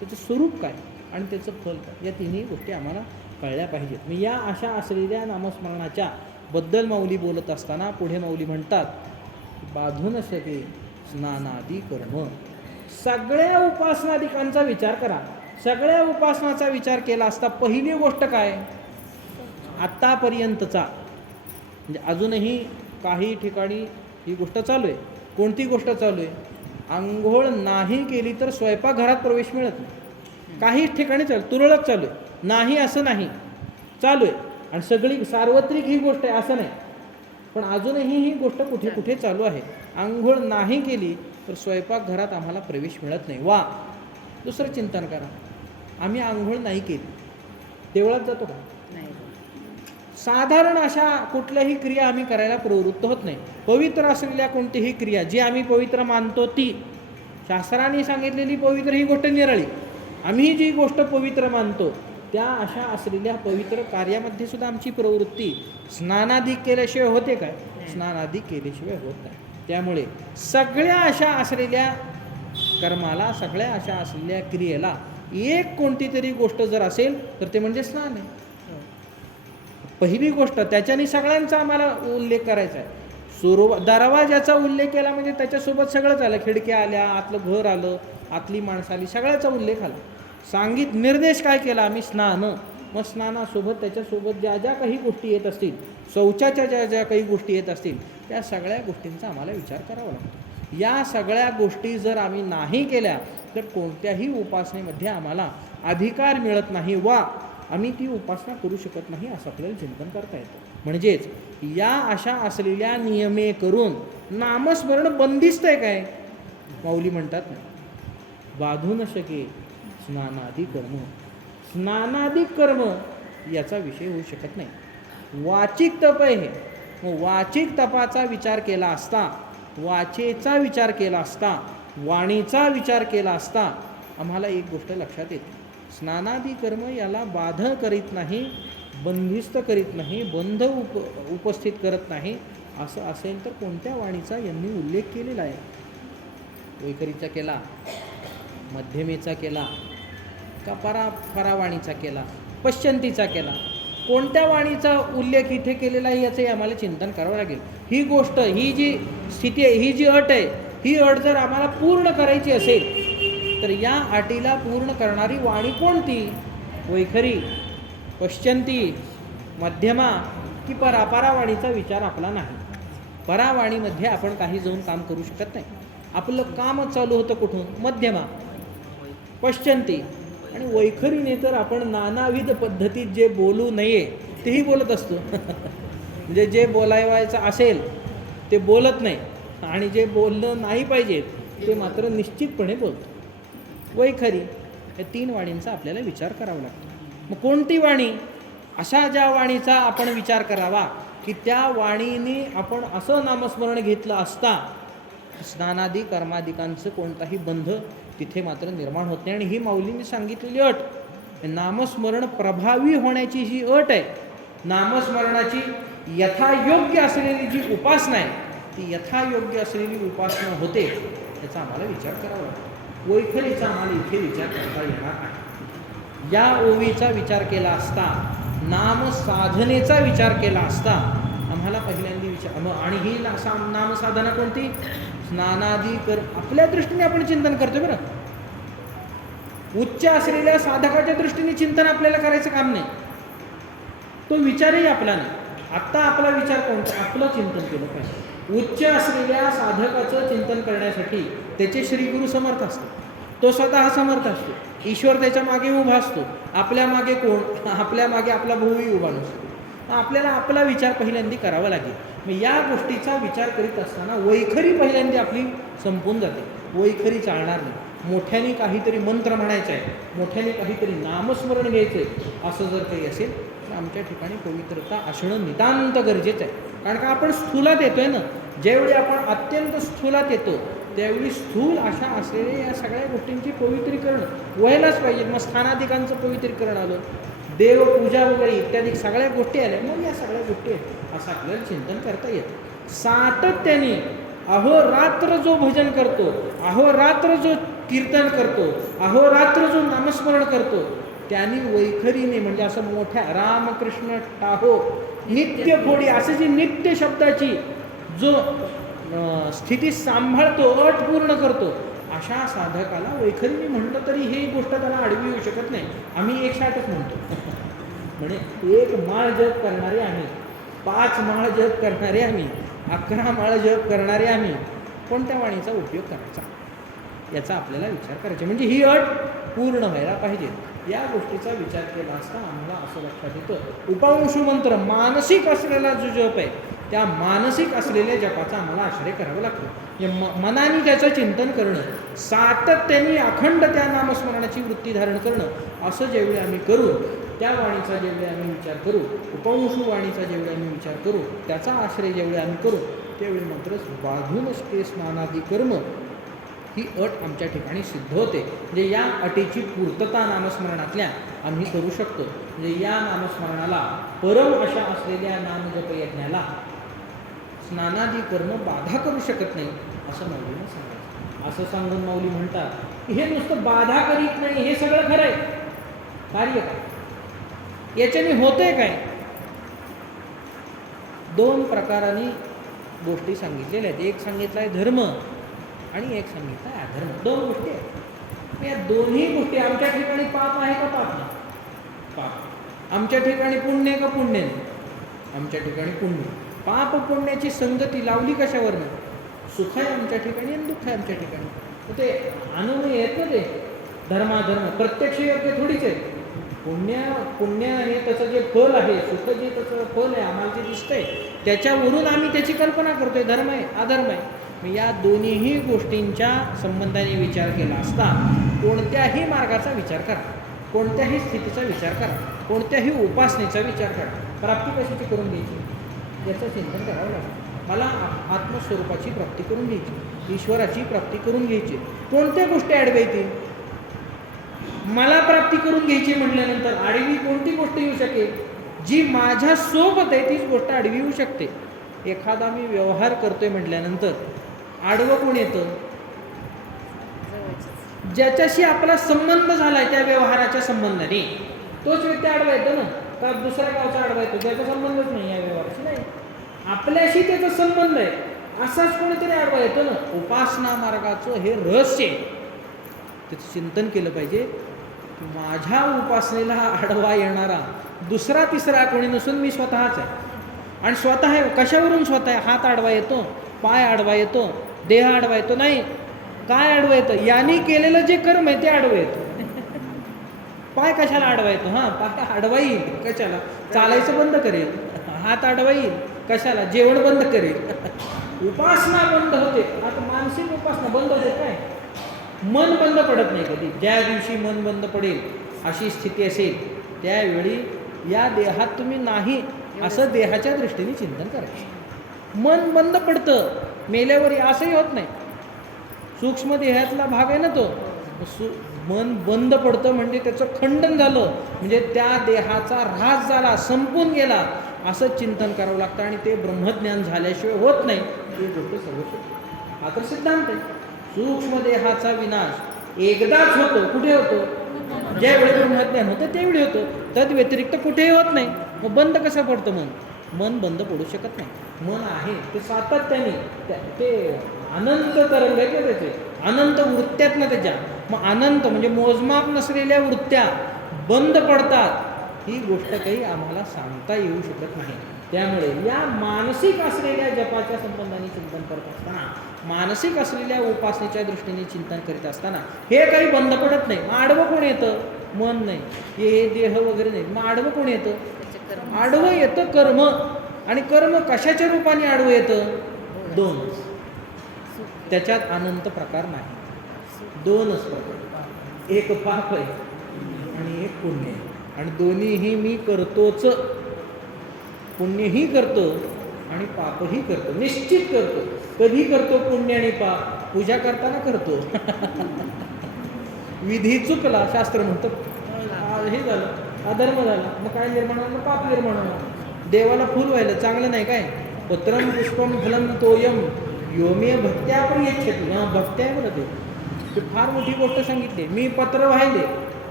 त्याचं स्वरूप काय आणि त्याचं फल काय, या तिन्ही गोष्टी आम्हाला कळल्या पाहिजेत. मी या अशा असलेल्या नामस्मरणाच्या बद्दल माऊली बोलत असताना पुढे माऊली म्हणतात, बाधून सके स्नानादी कर्म. सगळ्या उपासनादिकांचा विचार करा. सगळ्या उपासनाचा विचार केला असता पहिली गोष्ट काय, आत्तापर्यंतचा, म्हणजे अजूनही काही ठिकाणी ही गोष्ट चालू आहे. कोणती गोष्ट चालू आहे? आंघोळ नाही केली तर स्वयंपाकघरात प्रवेश मिळत नाही. काही ठिकाणी तुरळक चालू आहे, नाही असं नाही, चालू आहे. आणि सगळी सार्वत्रिक ही गोष्ट आहे असं नाही, पण अजूनही ही गोष्ट कुठे कुठे चालू आहे. आंघोळ नाही केली तर स्वयंपाकघरात आम्हाला प्रवेश मिळत नाही. वा, दुसरं चिंतन करा, आम्ही आंघोळ नाही केली, देवळात जातो का? नाही. साधारण अशा कुठल्याही क्रिया आम्ही करायला प्रवृत्त होत नाही. पवित्र असलेल्या कोणतीही क्रिया जी आम्ही पवित्र मानतो ती, शास्त्राने सांगितलेली पवित्र ही गोष्ट निराळी, आम्ही जी गोष्ट पवित्र मानतो त्या अशा असलेल्या पवित्र कार्यामध्ये सुद्धा आमची प्रवृत्ती स्नानादी केल्याशिवाय होते काय? स्नानादी केल्याशिवाय होत नाही. त्यामुळे सगळ्या अशा असलेल्या कर्माला, सगळ्या अशा असलेल्या क्रियेला एक कोणती तरी गोष्ट जर असेल तर ते म्हणजे स्नान आहे. पहिली गोष्ट त्याच्याने सगळ्यांचा आम्हाला उल्लेख करायचा आहे. दरवाजाचा उल्लेख केला म्हणजे त्याच्यासोबत सगळंच आलं. खिडक्या आल्या, आतलं घर आलं, आतली माणसं आली, सगळ्याचा उल्लेख आला. निर्देश काय केला आम्ही? स्नान. मग स्नानासोबत त्याच्यासोबत ज्या ज्या काही गोष्टी येत असतील, शौचाच्या ज्या ज्या काही गोष्टी येत असतील, त्या सगळ्या गोष्टींचा आम्हाला विचार करावा लागतो. या सगळ्या गोष्टी जर आम्ही नाही केल्या तर कोणत्याही उपासनेमध्ये आम्हाला अधिकार मिळत नाही वा आम्ही ती उपासना करू शकत नाही असं आपल्याला चिंतन करता येतं. म्हणजेच या अशा असलेल्या नियमे करून नामस्मरण बंदिस्त आहे काय? माऊली म्हणतात ना, बाधू न शके स्नानादी कर्म. स्नानादी कर्म याचा विषय होऊ शकत नाही. वाचिक तप आहे हे. मग वाचिक तपाचा विचार केला असता, वाचेचा विचार केला असता, वाणीचा विचार केला असता आम्हाला एक गोष्ट लक्षात येते. स्नानादी कर्म याला बाध करीत नाही, बंदिस्त करीत नाही, बंध उपस्थित करत नाही. असं असेल तर कोणत्या वाणीचा यांनी उल्लेख केलेला आहे? वैखरीचा केला, मध्यमेचा केला का परावाणीचा केला, पश्चंतीचा केला? कोणत्या वाणीचा उल्लेख इथे केलेला आहे याचंही आम्हाला चिंतन करावं लागेल. ही गोष्ट, ही जी स्थिती आहे, ही जी अट आहे, ही अट जर आम्हाला पूर्ण करायची असेल तर या अटीला पूर्ण करणारी वाणी कोणती? वैखरी, पश्चंती, मध्यमा की परावाणीचा विचार आपला नाही. परावाणीमध्ये आपण काही जाऊन काम करू शकत नाही. आपलं काम चालू होतं कुठून? मध्यमा, पश्चंती आणि वैखरीने तर आपण नानाविध पद्धतीत जे बोलू नये तेही बोलत असतो. म्हणजे जे बोलायचं असेल ते बोलत नाही आणि जे बोललं नाही पाहिजे ते मात्र निश्चितपणे बोलतो. वैखरी, या 3 वाणींचा आपल्याला विचार करावा लागतो. मग कोणती वाणी? अशा ज्या वाणीचा आपण विचार करावा की त्या वाणीने आपण असं नामस्मरण घेतलं असता स्नानादी कर्मादिकांचं कोणताही बंध तिथे मात्र निर्माण होत नाही. आणि ही माऊलींनी सांगितलेली अट, नामस्मरण प्रभावी होण्याची जी अट आहे, नामस्मरणाची यथायोग्य असलेली जी उपासना आहे ती यथायोग्य असलेली उपासना होते याचा आम्हाला विचार करावा लागतो. वैखरीचा आम्हाला इथे विचार करता येणार नाही. या ओवीचा विचार केला असता, नाम साधनेचा विचार केला असता आम्हाला पहिल्यांदा विचार. आणि ही नामसाधना कोणती? स्नानादी आपल्या दृष्टीने आपण चिंतन करतो बरं. उच्च असलेल्या साधकाच्या दृष्टीने चिंतन आपल्याला करायचं काम नाही. तो विचारही आपला नाही. आत्ता आपला विचार कोणता? आपलं चिंतन केलं पाहिजे. उच्च असलेल्या साधकाचं चिंतन करण्यासाठी त्याचे श्री गुरु समर्थ असतात. तो स्वतः समर्थ असतो. ईश्वर त्याच्या मागे उभा असतो. आपल्या मागे कोण? आपल्या मागे आपला भाऊही उभा नसतो. आपल्याला आपला विचार पहिल्यांदा करावा लागेल. मग या गोष्टीचा विचार करीत असताना वैखरी पहिल्यांदा आपली संपून जाते. वैखरी चालणार नाही. मोठ्याने काहीतरी मंत्र म्हणायचं आहे, मोठ्याने काहीतरी नामस्मरण घ्यायचं आहे, असं जर काही असेल तर आमच्या ठिकाणी पवित्रता असणं नितांत गरजेचं आहे. कारण का आपण स्थूलात येतोय ना. ज्यावेळी आपण अत्यंत स्थूलात येतो त्यावेळी स्थूल अशा असलेल्या या सगळ्या गोष्टींची पवित्रीकरण व्हायलाच पाहिजे. मग स्थानाधिकांचं पवित्रीकरण आलं, देवपूजा वगैरे इत्यादी सगळ्या गोष्टी आल्या, मग या सगळ्या गोष्टी आहेत असं आपल्याला चिंतन करता येतं. सातत्याने अहोरात्र जो भजन करतो, अहोरात्र जो कीर्तन करतो, अहोरात्र जो नामस्मरण करतो त्यांनी वैखरीने म्हणजे असं मोठ्या रामकृष्ण टाहो नित्य फोडी असं जी नित्य शब्दाची जो स्थिती सांभाळतो, अट पूर्ण करतो, अशा साधकाला वैखरीने म्हटलं तरी ही गोष्ट त्याला आडवी येऊ शकत नाही. आम्ही 160च म्हणतो. म्हणजे 1 माळ जप करणारे आम्ही, 5 माळ जप करणारे आम्ही, 11 माळ जप करणारे आम्ही. कोणत्या वाणीचा उपयोग करायचा याचा आपल्याला विचार करायचा. म्हणजे ही अट पूर्ण व्हायला पाहिजे. या गोष्टीचा विचार केला असता आम्हाला असं लक्षात येतं, उपांशु मंत्र मानसिक असलेला जो जप आहे त्या मानसिक असलेल्या जपाचा आम्हाला आश्रय करावा लागतो. मनाने त्याचं चिंतन करणं, सातत्याने अखंड त्या नामस्मरणाची वृत्ती धारण करणं, असं जेवढे आम्ही करू, त्या वाणीचा जेवढे आम्ही विचार करू, उपंशु वाणीचा जेवढे आम्ही विचार करू, त्याचा आश्रय जेवढे आम्ही करू, त्यावेळी मात्र बाधूनच ते स्नानादी कर्म ही अट आमच्या ठिकाणी सिद्ध होते. म्हणजे या अटीची पूर्तता नामस्मरणातल्या आम्ही करू शकतो. म्हणजे या नामस्मरणाला, परम अशा असलेल्या नामजपयज्ञाला स्नानादी कर्म बाधा करू शकत नाही असं माऊलीने सांगितलं. असं सांगून माऊली म्हणतात की हे नुसतं बाधा करीत नाही, हे सगळं खरं आहे, कार्य काय, याच्याने होतंय काय. दोन प्रकाराने गोष्टी सांगितलेल्या आहेत. एक सांगितलं आहे धर्म आणि एक सांगितलं आहे अधर्म. दोन गोष्टी आहेत. या दोन्ही गोष्टी, आमच्या ठिकाणी पाप आहे का पाप नाही, पाप. आमच्या ठिकाणी पुण्य का पुण्य नाही, आमच्या ठिकाणी पुण्य. पाप पुण्याची संगती लावली कशावरनं, सुख आहे आमच्या ठिकाणी आणि दुःख आहे आमच्या ठिकाणी. तर ते अनुभव येत ना, ते धर्माधर्म प्रत्यक्ष योग्य थोडीच आहे. पुण्य हे त्याचं जे फल आहे, सुख जे त्याचं फल आहे आम्हाला जे दिसतंय त्याच्यावरून आम्ही त्याची कल्पना करतोय, धर्म आहे अधर्म आहे. या दोन्हीही गोष्टींच्या संबंधाने विचार केला असता कोणत्याही मार्गाचा विचार करा, कोणत्याही स्थितीचा विचार करा, कोणत्याही उपासनेचा विचार करा, प्राप्ती कशाची करून घ्यायची याचं चिंतन करावं लागेल. मला आत्मस्वरूपाची प्राप्ती करून घ्यायची, ईश्वराची प्राप्ती करून घ्यायची. कोणत्या गोष्टी आडव्या येतील, मला प्राप्ती करून घ्यायची म्हटल्यानंतर आडवी कोणती गोष्ट येऊ शकेल, जी माझ्या सोबत आहे तीच गोष्ट आडवी येऊ शकते. एखादा मी व्यवहार करतोय म्हटल्यानंतर आडवं कोण येतं, ज्याच्याशी आपला संबंध झालाय त्या व्यवहाराच्या संबंधाने तोच व्यक्ती आडवा येतो ना. का दुसऱ्या गावचा आडवा येतो ज्याचा संबंधच नाही या व्यवहाराशी, नाही, आपल्याशी त्याचा संबंध आहे असाच कोणीतरी आडवा येतो ना. उपासना मार्गाचं हे रहस्य आहे, त्याचं चिंतन केलं पाहिजे की माझ्या उपासनेला आडवा येणारा दुसरा तिसरा कोणी नसून मी स्वतःच आहे. आणि स्वतः आहे कशावरून स्वतः आहे, हात आडवा येतो, पाय आडवा येतो, देह आडवा येतो, नाही, काय आडवं येतं, यांनी केलेलं जे कर्म आहे ते आडवं येतं. पाय कशाला आडवा येतो, हां पाय आडवा येईल कशाला, चालायचं बंद करेल. हात आडवा येईल कशाला, जेवण बंद करेल. उपासना बंद होते. आता मानसिक उपासना बंद होते काय, मन बंद पडत नाही कधी. ज्या दिवशी मन बंद पडेल अशी स्थिती असेल त्यावेळी या देहात तुम्ही नाही असं देहाच्या दृष्टीने चिंतन करायचं. मन बंद पडतं मेल्यावर, असंही होत नाही. सूक्ष्म देहातला भाग आहे ना तो, मन बंद पडतं म्हणजे त्याचं खंडन झालं, म्हणजे त्या देहाचा ऱ्हास झाला, संपून गेला असं चिंतन करावं लागतं. आणि ते ब्रह्मज्ञान झाल्याशिवाय होत नाही, ही गोष्ट सर्वस्व. हा तर सिद्धांत आहे. सूक्ष्म देहाचा विनाश एकदाच होतो. कुठे होतो, ज्यावेळी ब्रह्मज्ञान होतं त्यावेळी होतं, तद व्यतिरिक्त कुठेही होत नाही. मग बंद कसं पडतं मन, मन बंद पडू शकत नाही. मन आहे ते सातत्याने, ते अनंत तरंग आहेत ना त्याचे, अनंत वृत्त्यात ना त्याच्या. मग अनंत म्हणजे मोजमाप नसलेल्या वृत्त्या बंद पडतात, ही गोष्ट काही आम्हाला सांगता येऊ शकत नाही. त्यामुळे या मानसिक असलेल्या जपाच्या संबंधाने चिंतन करत असताना, मानसिक असलेल्या उपासनेच्या दृष्टीने चिंतन करीत असताना हे काही बंद पडत नाही. मग आडवं कोण येतं, मन नाही, हे देह वगैरे नाही. मग आडवं कोण येतं, आडवं येतं कर्म. आणि कर्म कशाच्या रूपाने आडवं येतं, दोनच, त्याच्यात अनंत प्रकार नाही, दोनच प्रकार. एक पाप आहे आणि एक पुण्य आहे. आणि दोन्हीही मी करतोच, पुण्यही करतो आणि पापही करतो, निश्चित करतो. कधी करतो पुण्य आणि पाप, पूजा करताना करतो. विधी चुकला, शास्त्र म्हणतो हे झालं, अधर्म झाला, मग काय निर्माण होणार, पाप निर्माण होणार. देवाला फुल व्हायला चांगलं नाही काय, पत्रम पुष्पम फलम तोयम योमे भक्त्या पण येच्छती. हां भक्त्या आहे बरं, ते फार मोठी गोष्ट सांगितली. मी पत्र वाहिले,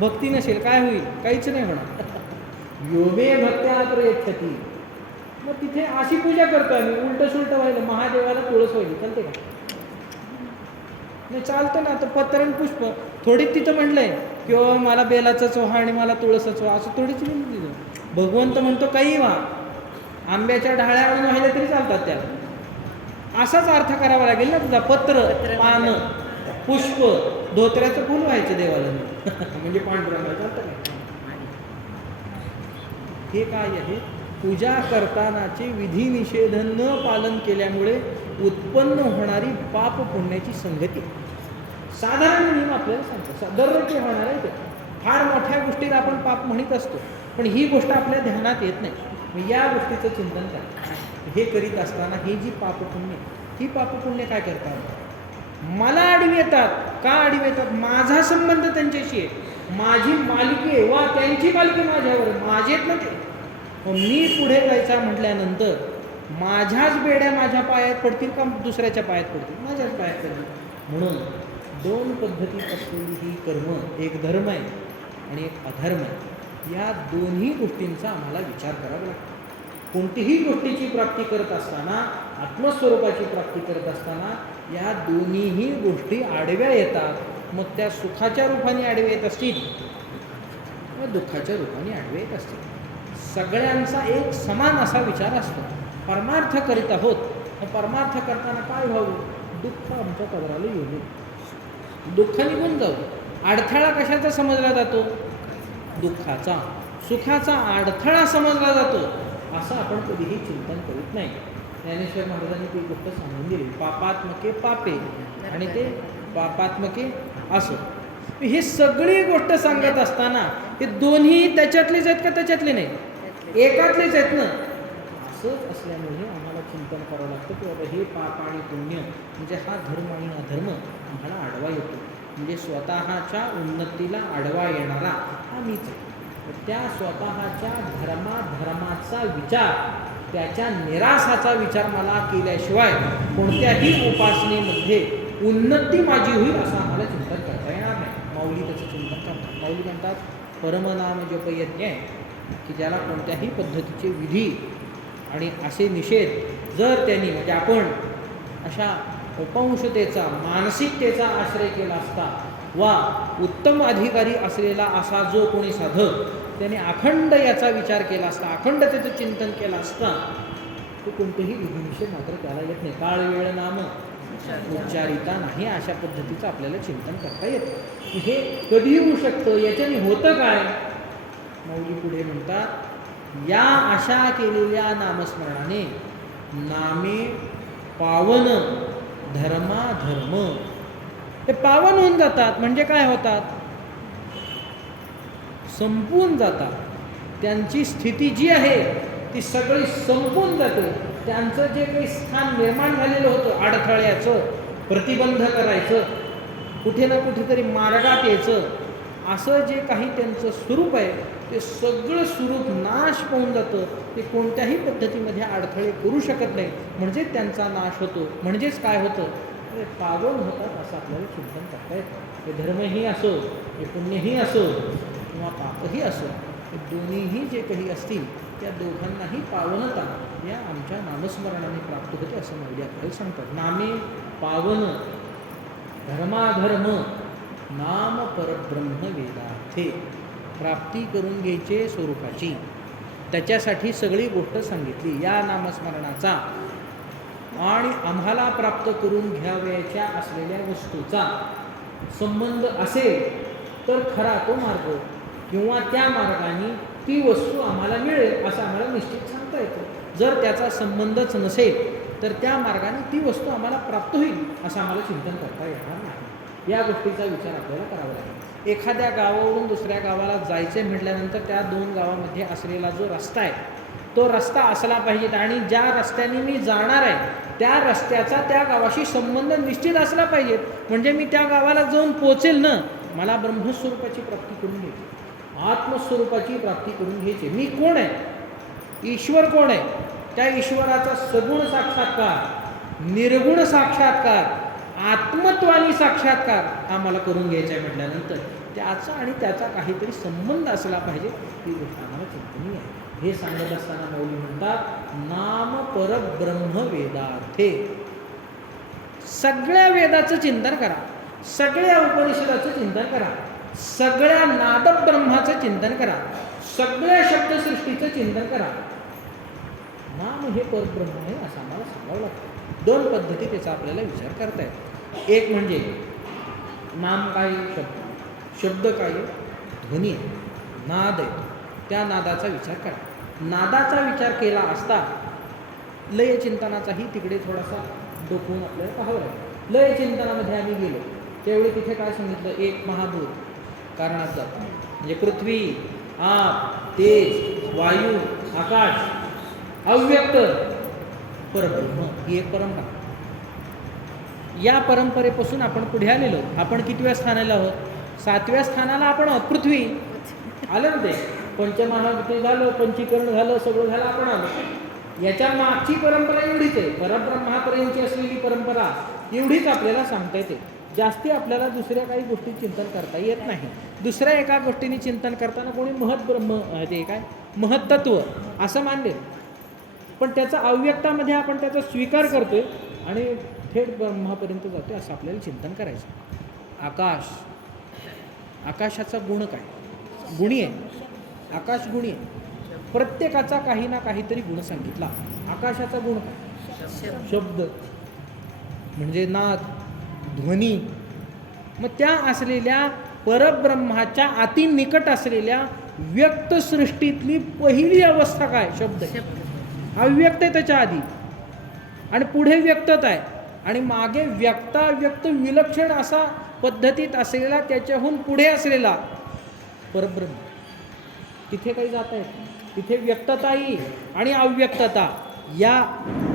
भक्ती नसेल काय होईल, काहीच नाही होणार. योमे भक्त्या प्रयच्छती. मग तिथे अशी पूजा करतो आम्ही, उलटं सुलटं व्हायला, महादेवाला तुळस व्हायली, चालते का, नाही चालतं ना. आता पत्र आणि पुष्प थोडी तिथं म्हटलंय किंवा मला बेलाचंच व्हा आणि मला तुळसाचं व्हा, असं थोडीच तिथं. भगवंत म्हणतो काही व्हा, आंब्याच्या ढाळ्या आणून व्हायला तरी चालतात त्या. असाच अर्थ करावा लागेल ना तुझा. पत्र, पान, पुष्प, धोत्र्याचं फुल व्हायचं देवाला म्हणजे पांडुरंगा, चालतं का. हे काय आहे, पूजा करतानाचे विधी निषेध न पालन केल्यामुळे उत्पन्न होणारी पाप पुण्याची संगती. साधारण नियम आपल्याला सांगतो, दररोजचे होणार आहे ते. फार मोठ्या गोष्टीला आपण पाप म्हणत असतो, पण ही गोष्ट आपल्या ध्यानात येत नाही. या गोष्टीचं चिंतन करा. हे करीत असताना ही जी पापपुण्य, ही पापपुण्य काय करतात, मला आडवी येतात. का आडवी येतात, माझा संबंध त्यांच्याशी आहे, माझी मालकी आहे वा त्यांची मालकी माझ्यावर, माझेत ना ते. मी पुढे जायचा म्हटल्यानंतर माझ्याच बेड्या माझ्या पायात पडतील का दुसऱ्याच्या पायात पडतील, माझ्याच पायात पडतील. म्हणून दोन पद्धतीत असलेली ही कर्म, एक धर्म आहे आणि एक अधर्म आहे. या दोन्ही गोष्टींचा आम्हाला विचार करावा लागतो. कोणतीही गोष्टीची प्राप्ती करत असताना, आत्मस्वरूपाची प्राप्ती करत असताना या दोन्हीही गोष्टी आडव्या येतात. मग त्या सुखाच्या रूपाने आडव्या येत असतील व दुःखाच्या रूपाने आडव्या येत असतील. सगळ्यांचा एक समान असा विचार असतो. परमार्थ करीत आहोत, परमार्थ करताना काय व्हावं? दुःख आमच्या पदराला येऊ नये, दुःख निघून जाऊ. अडथळा कशाचा समजला जातो? दुःखाचा. सुखाचा अडथळा समजला जातो, असं आपण कधीही चिंतन करीत नाही. ज्ञानेश्वर महाराजांनी ती गोष्ट सांगून दिली, पापात्मके पापे आणि ते पापात्मके असं. ही सगळी गोष्ट सांगत असताना हे दोन्ही त्याच्यातलेच आहेत का त्याच्यातले नाही? एकातलेच आहेत ना. असंच असल्यामुळे आम्हाला चिंतन करावं लागतं की बाबा हे पाप आणि पुण्य म्हणजे हा धर्म आणि अधर्म आम्हाला आडवा येतो. म्हणजे स्वतःच्या उन्नतीला आडवा येणारा हा मीच आहे. त्या स्वतःच्या धर्माचा विचार, त्याच्या निरासाचा विचार मला केल्याशिवाय कोणत्याही उपासनेमध्ये उन्नती माझी होईल असं आम्हाला चिंतन करता येणार नाही. माऊली त्याचं चिंतन करतात. माऊली म्हणतात परमनाम जपयज्ञ आहे की ज्याला कोणत्याही पद्धतीचे विधी आणि असे निषेध जर त्यांनी म्हणजे आपण अशा अपंशतेचा, मानसिकतेचा आश्रय केला असता वा उत्तम अधिकारी असलेला असा जो कोणी साधक त्याने अखंड याचा विचार केला असता, अखंड त्याचं चिंतन केलं असता, तो कोणतेही विधिनिषेध मात्र त्याला येत नाही. काळ वेळ नाम उच्चारिता नाही, अशा पद्धतीचं आपल्याला चिंतन करता येतं. हे कधी होऊ शकतं? याच्याने होतं काय? माऊली पुढे म्हणतात या अशा केलेल्या नामस्मरणाने नामे पावन धर्माधर्म हे पावन होऊन जातात. म्हणजे काय होतात? संपून जातात. त्यांची स्थिती जी आहे ती सगळी संपून जाते. त्यांचं जे काही स्थान निर्माण झालेलं होतं अडथळ्याचं, प्रतिबंध करायचं, कुठे ना कुठेतरी मार्गात यायचं, असं जे काही त्यांचं स्वरूप आहे ते सगळं स्वरूप नाश पावून जातं. ते कोणत्याही पद्धतीमध्ये अडथळे करू शकत नाही. म्हणजे त्यांचा नाश होतो. म्हणजेच काय होतं? ते पावन होतात असं आपल्याला चिंतन करता येतं. हे धर्मही असो, हे पुण्यही असो किंवा पापही असो, हे दोन्हीही जे काही असतील त्या दोघांनाही पावनता या आमच्या नामस्मरणाने प्राप्त होते असं माऊली आपल्याला सांगतात. नामे पावन धर्माधर्म नाम परब्रह्म वेदार्थे. प्राप्ती करून घ्यायचे स्वरूपाची, त्याच्यासाठी सगळी गोष्ट सांगितली या नामस्मरणाचा. आणि आम्हाला प्राप्त करून घ्यावयाच्या असलेल्या वस्तूचा संबंध असेल तर खरा तो मार्ग किंवा त्या मार्गाने ती वस्तू आम्हाला मिळेल असं आम्हाला निश्चित सांगता येतं. जर त्याचा संबंधच नसेल तर त्या मार्गाने ती वस्तू आम्हाला प्राप्त होईल असं आम्हाला चिंतन करता येणार नाही. या गोष्टीचा विचार आपल्याला करावा लागेल. एखाद्या गावावरून दुसऱ्या गावाला जायचे म्हटल्यानंतर त्या दोन गावामध्ये असलेला जो रस्ता आहे तो रस्ता असला पाहिजे आणि ज्या रस्त्याने मी जाणार आहे त्या रस्त्याचा त्या गावाशी संबंध निश्चित असला पाहिजे. म्हणजे मी त्या गावाला जाऊन पोचेल ना. मला ब्रह्मस्वरूपाची प्राप्ती करून घ्यायची, आत्मस्वरूपाची प्राप्ती करून घ्यायची. मी कोण आहे? ईश्वर कोण आहे? त्या ईश्वराचा सगुण साक्षात्कार, निर्गुण साक्षात्कार, आत्मत्वानी साक्षात्कार आम्हाला करून घ्यायचा आहे म्हटल्यानंतर त्याचा आणि त्याचा काहीतरी संबंध असला पाहिजे. ती गोष्ट आम्हाला चिंतनीय आहे. हे सांगत असताना मौली म्हणतात नाम परब्रह्म वेदार्थे. सगळ्या वेदाचं चिंतन करा, सगळ्या उपनिषदाचं चिंतन करा, सगळ्या नादब्रह्माचं चिंतन करा, सगळ्या शब्दसृष्टीचं चिंतन करा. नाम हे परब्रह्म आहे असं आम्हाला सांगावं लागतं. दोन पद्धती त्याचा आपल्याला विचार करता येतो. एक म्हणजे नाम काय? शब्द काय? ध्वनी आहे, नाद आहे. त्या नादाचा विचार करा. नादाचा विचार केला असता लय चिंतनाचाही तिकडे थोडासा डोकवून आपल्याला पाहावं लागेल. लय चिंतनामध्ये आम्ही गेलो त्यावेळी तिथे काय सांगितलं? एक महाभूत कारणात जातो म्हणजे पृथ्वी, आप, तेज, वायू, आकाश, अव्यक्त परब्रह्म ही एक परंपरा. या परंपरेपासून आपण पुढे आलेलो. आपण कितव्या स्थानाला आहोत? 7व्या स्थानाला आपण आहोत. पृथ्वी आलं ना, ते पंचमहाभूते झालं, पंचीकरण झालं, सगळं झालं, आपण आलो. याच्या मागची परंपरा एवढीच आहे. परब्रह्मापर्यंतची असलेली परंपरा एवढीच आपल्याला सांगता येते. जास्ती आपल्याला दुसऱ्या काही गोष्टी चिंतन करता येत नाही. दुसऱ्या एका गोष्टीने चिंतन करताना कोणी महत्ब्रह्म ते काय महत्त्व असं मानले, पण त्याचा अव्यक्तामध्ये आपण त्याचा स्वीकार करतोय आणि थेट ब्रह्मापर्यंत जातोय असं आपल्याला चिंतन करायचं. आकाश, आकाशाचा गुण काय? गुणी आहे. आकाश गुणी आहे. प्रत्येकाचा काही ना काहीतरी गुण सांगितला. आकाशाचा गुण काय? शब्द म्हणजे नाद, ध्वनी. मग त्या असलेल्या परब्रह्माच्या अति निकट असलेल्या व्यक्त सृष्टीतली पहिली अवस्था काय? शब्द आहे. अव्यक्त आहे त्याच्या आधी आणि पुढे व्यक्तता आहे आणि मागे व्यक्ताव्यक्त विलक्षण असा पद्धतीत असलेला त्याच्याहून पुढे असलेला परब्रह्म. तिथे काही जाता येत, तिथे व्यक्तताही आणि अव्यक्तता या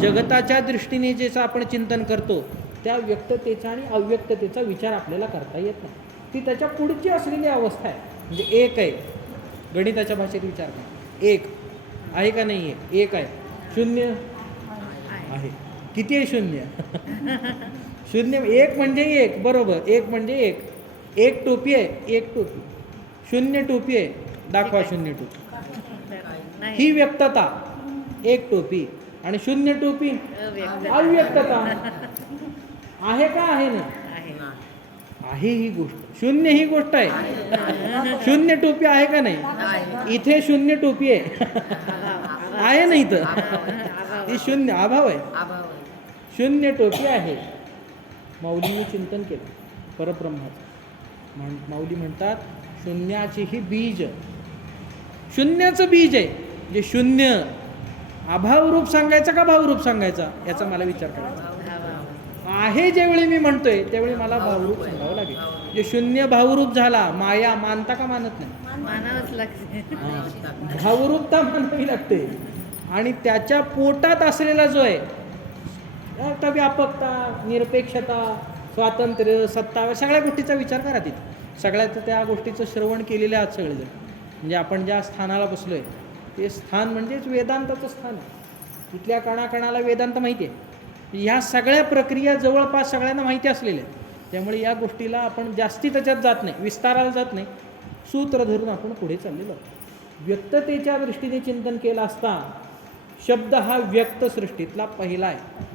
जगताच्या दृष्टीने जेचं आपण चिंतन करतो त्या व्यक्ततेचा आणि अव्यक्ततेचा विचार आपल्याला करता येत नाही. ती त्याच्या पुढची असलेली अवस्था आहे. म्हणजे एक आहे, गणिताच्या भाषेत विचार करा, एक आहे का नाही आहे? एक आहे. शून्य आहे. किती आहे शून्य? शून्य. एक म्हणजे एक, बरोबर. एक म्हणजे एक. एक टोपी आहे, एक टोपी. शून्य टोपी आहे, दाखवा शून्य टोपी. ही व्यक्तता, एक टोपी. आणि शून्य टोपी अव्यक्तता. आहे का? आहे ना? आहे. ही गोष्ट शून्य, ही गोष्ट आहे. शून्य टोपी आहे का नाही? इथे शून्य टोपी आहे. आहे नाही तर ही शून्य अभाव आहे. शून्य टोपी आहे. माऊलींनी चिंतन केलं परब्रह्माचं. माऊली म्हणतात शून्याची ही बीज, शून्याचं बीज आहे. जे शून्य अभावरूप सांगायचा का भावरूप सांगायचा याचा मला विचार करायचा आहे. ज्यावेळी मी म्हणतोय त्यावेळी मला भावरूप सांगावं लागेल. जे शून्य भावरूप झाला, माया मानता का? मानत नाही. मानावंच लागते. भावरूपता मानावी लागते. आणि त्याच्या पोटात असलेला जो आहे त्या व्यापकता, निरपेक्षता, स्वातंत्र्य, सत्ता, सगळ्या गोष्टीचा विचार करा. तिथे सगळ्याचं त्या गोष्टीचं श्रवण केलेलं आहात सगळेजण. म्हणजे आपण ज्या स्थानाला बसलोय ते स्थान म्हणजेच वेदांताचं स्थान आहे. तिथल्या कणाकणाला वेदांत माहिती आहे. ह्या सगळ्या प्रक्रिया जवळपास सगळ्यांना माहिती असलेल्या आहेत. त्यामुळे या गोष्टीला आपण जास्ती त्याच्यात जात नाही, विस्ताराला जात नाही. सूत्र धरून आपण पुढे चाललेलो आहोत. व्यक्ततेच्या दृष्टीने चिंतन केलं असता शब्द हा व्यक्त सृष्टीतला पहिला आहे.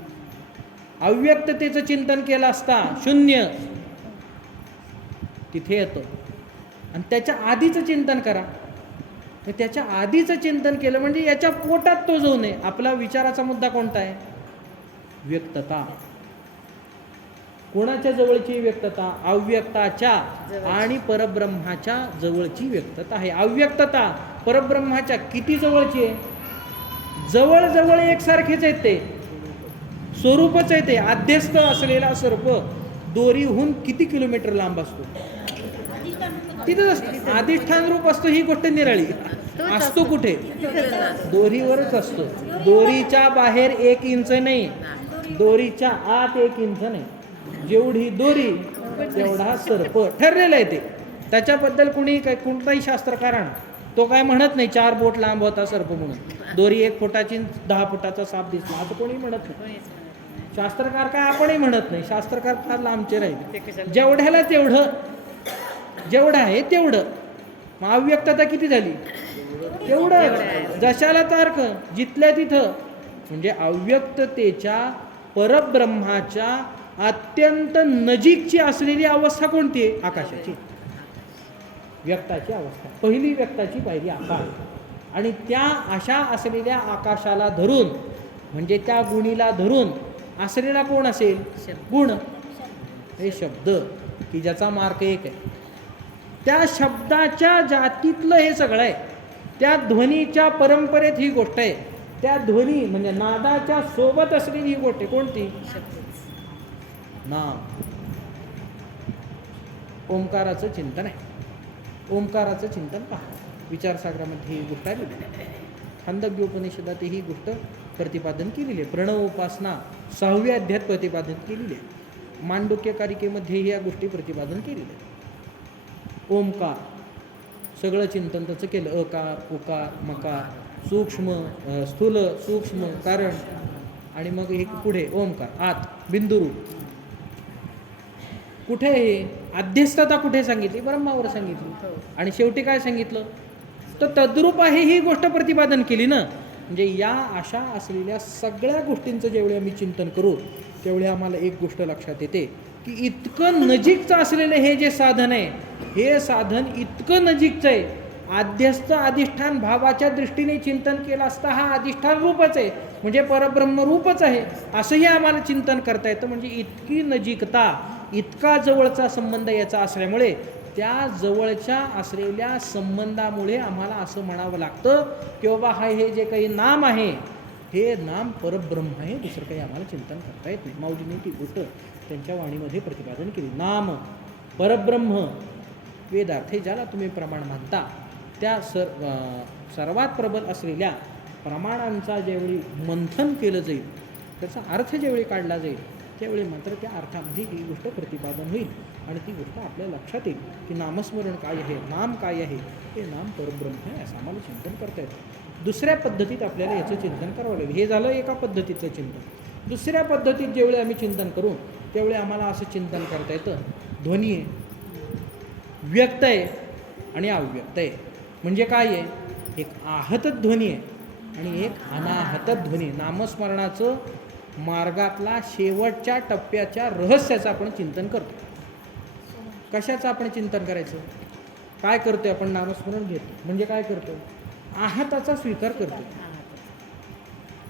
अव्यक्ततेचं चिंतन केलं असता शून्य तिथे येतं. आणि त्याच्या आधीचं चिंतन करा. त्याच्या आधीचं चिंतन केलं म्हणजे याच्या पोटात तो जाऊ नये. आपला विचाराचा मुद्दा कोणता आहे? व्यक्तता. कोणाच्या जवळची व्यक्तता? अव्यक्ताच्या आणि परब्रह्माच्या जवळची व्यक्तता आहे. अव्यक्तता परब्रह्माच्या किती जवळची आहे? जवळ एकसारखेच आहेत. ते स्वरूपच आहे. ते अध्यस्त असलेला सर्प दोरीहून किती किलोमीटर लांब असतो? तिथंच असतो. अधिष्ठान रूप असतो. ही गोष्ट निराळी असतो. कुठे? दोरीवरच असतो. दोरीच्या बाहेर 1 इंच नाही, दोरीच्या आत 1 इंच नाही. जेवढी दोरी तेवढा सर्प ठरलेला आहे. ते त्याच्याबद्दल कुणी काय कोणताही शास्त्रकारण तो काय म्हणत नाही 4 बोट लांब होता सर्प म्हणून, दोरी 1 फुटाची 10 फुटाचा साप दिसला असं कोणी म्हणत नाही. शास्त्रकार काय आपणही म्हणत नाही. शास्त्रकार फार लांबचे राहिले. जेवढ्याला तेवढं, जेवढं आहे तेवढं. मग अव्यक्तता किती झाली? तेवढं. जशाला तारख, जिथल्या तिथं. म्हणजे अव्यक्ततेच्या परब्रह्माच्या अत्यंत नजीकची असलेली अवस्था कोणती आहे? आकाशाची. व्यक्ताची अवस्था पहिली, व्यक्ताची पाहिली आकाश. आणि त्या अशा असलेल्या आकाशाला धरून म्हणजे त्या गुणीला धरून असलेला कोण असेल? गुण. हे शब्द की ज्याचा मार्क 1 आहे. त्या शब्दाच्या जातीतलं हे सगळं आहे. त्या ध्वनीच्या परंपरेत ही गोष्ट आहे. त्या ध्वनी म्हणजे नादाच्या सोबत असलेली ही गोष्ट आहे. कोणती? नाम. ओंकाराचं चिंतन आहे. ओंकाराचं चिंतन पहा. विचारसागरामध्ये ही गोष्ट आहे. छांदोग्योपनिषदात ही गोष्ट प्रतिपादन केलेली आहे. प्रणव उपासना 6व्या अध्यायात प्रतिपादन केलेली आहे. मांडुक्य कारिकेमध्येही या गोष्टी प्रतिपादन केलेल्या आहेत. ओंकार सगळं चिंतन त्याचं केलं. अकार, उकार, मकार, सूक्ष्म, स्थूल, सूक्ष्म, कारण आणि मग हे पुढे ओंकार आत बिंदुरूप. कुठे आहे अध्यस्थता कुठे सांगितली? ब्रह्मावर सांगितली. आणि शेवटी काय सांगितलं? तर तद्रूप आहे ही गोष्ट प्रतिपादन केली ना. म्हणजे या अशा असलेल्या सगळ्या गोष्टींचं जेवढे आम्ही चिंतन करू तेवढे आम्हाला एक गोष्ट लक्षात येते की इतकं नजीकचं असलेलं हे जे साधन आहे, हे साधन इतकं नजीकचं आहे. आद्यस्थ अधिष्ठान भावाच्या दृष्टीने चिंतन केलं असता हा अधिष्ठान रूपच आहे, म्हणजे परब्रह्म रूपच आहे, असंही आम्हाला चिंतन करता येतं. म्हणजे इतकी नजीकता, इतका जवळचा संबंध याचा असल्यामुळे त्या जवळच्या असलेल्या संबंधामुळे आम्हाला असं म्हणावं लागतं की बाबा हे जे काही नाम आहे हे नाम परब्रह्म आहे, दुसरं काही आम्हाला चिंतन करता येत नाही. माऊलींनी ती गोष्ट त्यांच्या वाणीमध्ये प्रतिपादन केली. नाम परब्रह्म वेदार्थे ज्याला तुम्ही प्रमाण मानता त्या सर्वात प्रबल असलेल्या प्रमाणांचा ज्यावेळी मंथन केलं जाईल, त्याचा अर्थ ज्यावेळी काढला जाईल, त्यावेळी मात्र त्या अर्थामध्ये ही गोष्ट प्रतिपादन होईल आणि ती गोष्ट आपल्या लक्षात येईल की नामस्मरण काय आहे, नाम काय आहे, हे नाम परब्रह्म आहे असं आम्हाला चिंतन करता येतं. दुसऱ्या पद्धतीत आपल्याला याचं चिंतन करावं लागेल. हे झालं एका पद्धतीचं चिंतन. दुसऱ्या पद्धतीत जेवढे आम्ही चिंतन करू तेवढे आम्हाला असं चिंतन करता येतं, ध्वनी आहे, व्यक्त आहे आणि अव्यक्त आहे. म्हणजे काय आहे? एक आहत ध्वनी आहे आणि एक अनाहत ध्वनी. नामस्मरणाचं मार्गातला शेवटच्या टप्प्याच्या रहस्याचं आपण चिंतन करतो. कशाचं आपण चिंतन करायचं? काय करतोय आपण? नामस्मरण घेतो म्हणजे काय करतो? आहताचा स्वीकार करतो.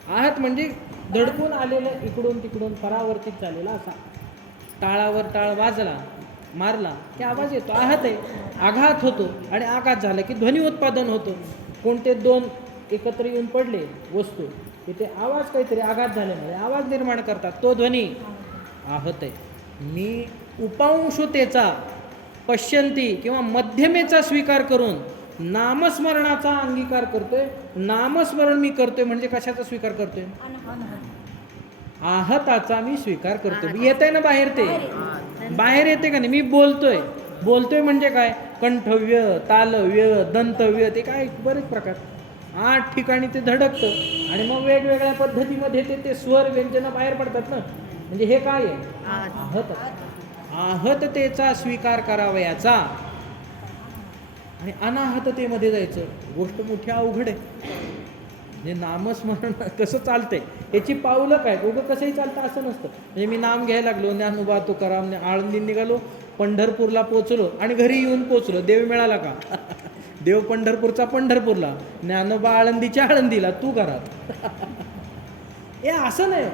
आहत म्हणजे धडकून आलेलं, इकडून तिकडून परावर्तित झालेला असा, टाळावर टाळ वाजला, मारला की आवाज येतो, आहत आहे. आघात होतो आणि आघात झाला की ध्वनी उत्पादन होतो. कोणते दोन एकत्र येऊन पडले वस्तू, तिथे आवाज, काहीतरी आघात झाल्यामुळे आवाज निर्माण करतात, तो ध्वनी आहत आहे. मी उपांशतेचा, पश्यंती किंवा मध्यमेचा स्वीकार करून नामस्मरणाचा अंगीकार करतोय. नामस्मरण मी करतोय म्हणजे कशाचा स्वीकार करतोय? आहताचा मी स्वीकार करतोय. येतंय ना बाहेर? ते बाहेर येते का नाही? मी बोलतोय म्हणजे काय? कंठव्य, तालव्य, दंतव्य, ते काय बरेच प्रकार, 8 ठिकाणी ते धडकतं आणि मग वेगवेगळ्या पद्धतीमध्ये ते स्वर व्यंजन बाहेर पडतात ना. म्हणजे हे काय आहे? आहत. आहततेचा स्वीकार करावयाचा आणि अनाहततेमध्ये जायचं, गोष्ट मोठी अवघड आहे. म्हणजे नामस्मरण कसं चालतंय याची पावलं काय? उगं कसंही चालतं असं नसतं. म्हणजे मी नाम घ्यायला लागलो, ज्ञानोबा तुकाराम, आळंदी निघालो, पंढरपूरला पोचलो आणि घरी येऊन पोचलो. देव मिळाला का? देव पंढरपूरचा पंढरपूरला, ज्ञानोबा आळंदीच्या आळंदीला, तू घरात. हे असं नाही.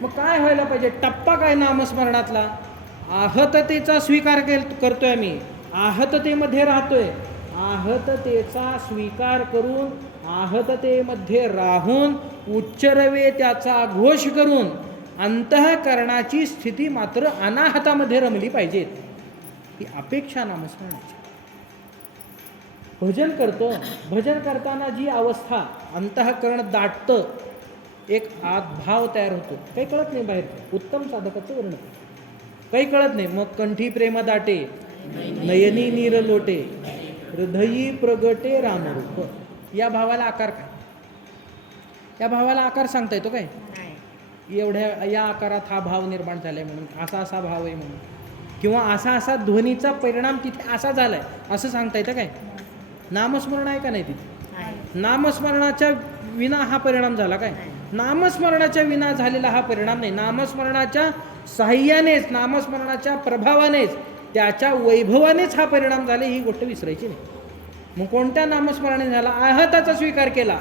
मग काय व्हायला पाहिजे? टप्पा काय नामस्मरणातला? आहततेचा स्वीकार करतोय मी, आहततेमध्ये राहतोय. आहततेचा स्वीकार करून आहततेमध्ये राहून उच्चरवे त्याचा घोष करून अंतःकरणाची स्थिती मात्र अनाहतामध्ये रमली पाहिजे. ही अपेक्षा नामस्मरणाची. भजन करतो, भजन करताना जी अवस्था अंतःकरण दाटतं, एक आत भाव तयार होतो, काही कळत नाही बाहेर. उत्तम साधकाचं वर्णन, काही कळत नाही. मग कंठी प्रेम दाटे, नयनी नीर लोटे, हृदयी प्रगटे रामरूप. या भावाला आकार काय? या भावाला आकार सांगता येतो काय? एवढ्या या आकारात हा भाव निर्माण झालाय म्हणून, असा असा भाव आहे म्हणून, किंवा असा असा ध्वनीचा परिणाम तिथे असा झालाय असं सांगता येतं काय? नामस्मरण आहे का नाही तिथे? नामस्मरणाच्या विना हा परिणाम झाला काय? नामस्मरणाच्या विना झालेला हा परिणाम नाही. नामस्मरणाच्या साह्यानेच, नामस्मरणाच्या प्रभावानेच, त्याच्या वैभवानेच हा परिणाम झाले, ही गोष्ट विसरायची नाही. मग कोणत्या नामस्मरणाने झाला? आहताचा स्वीकार केला.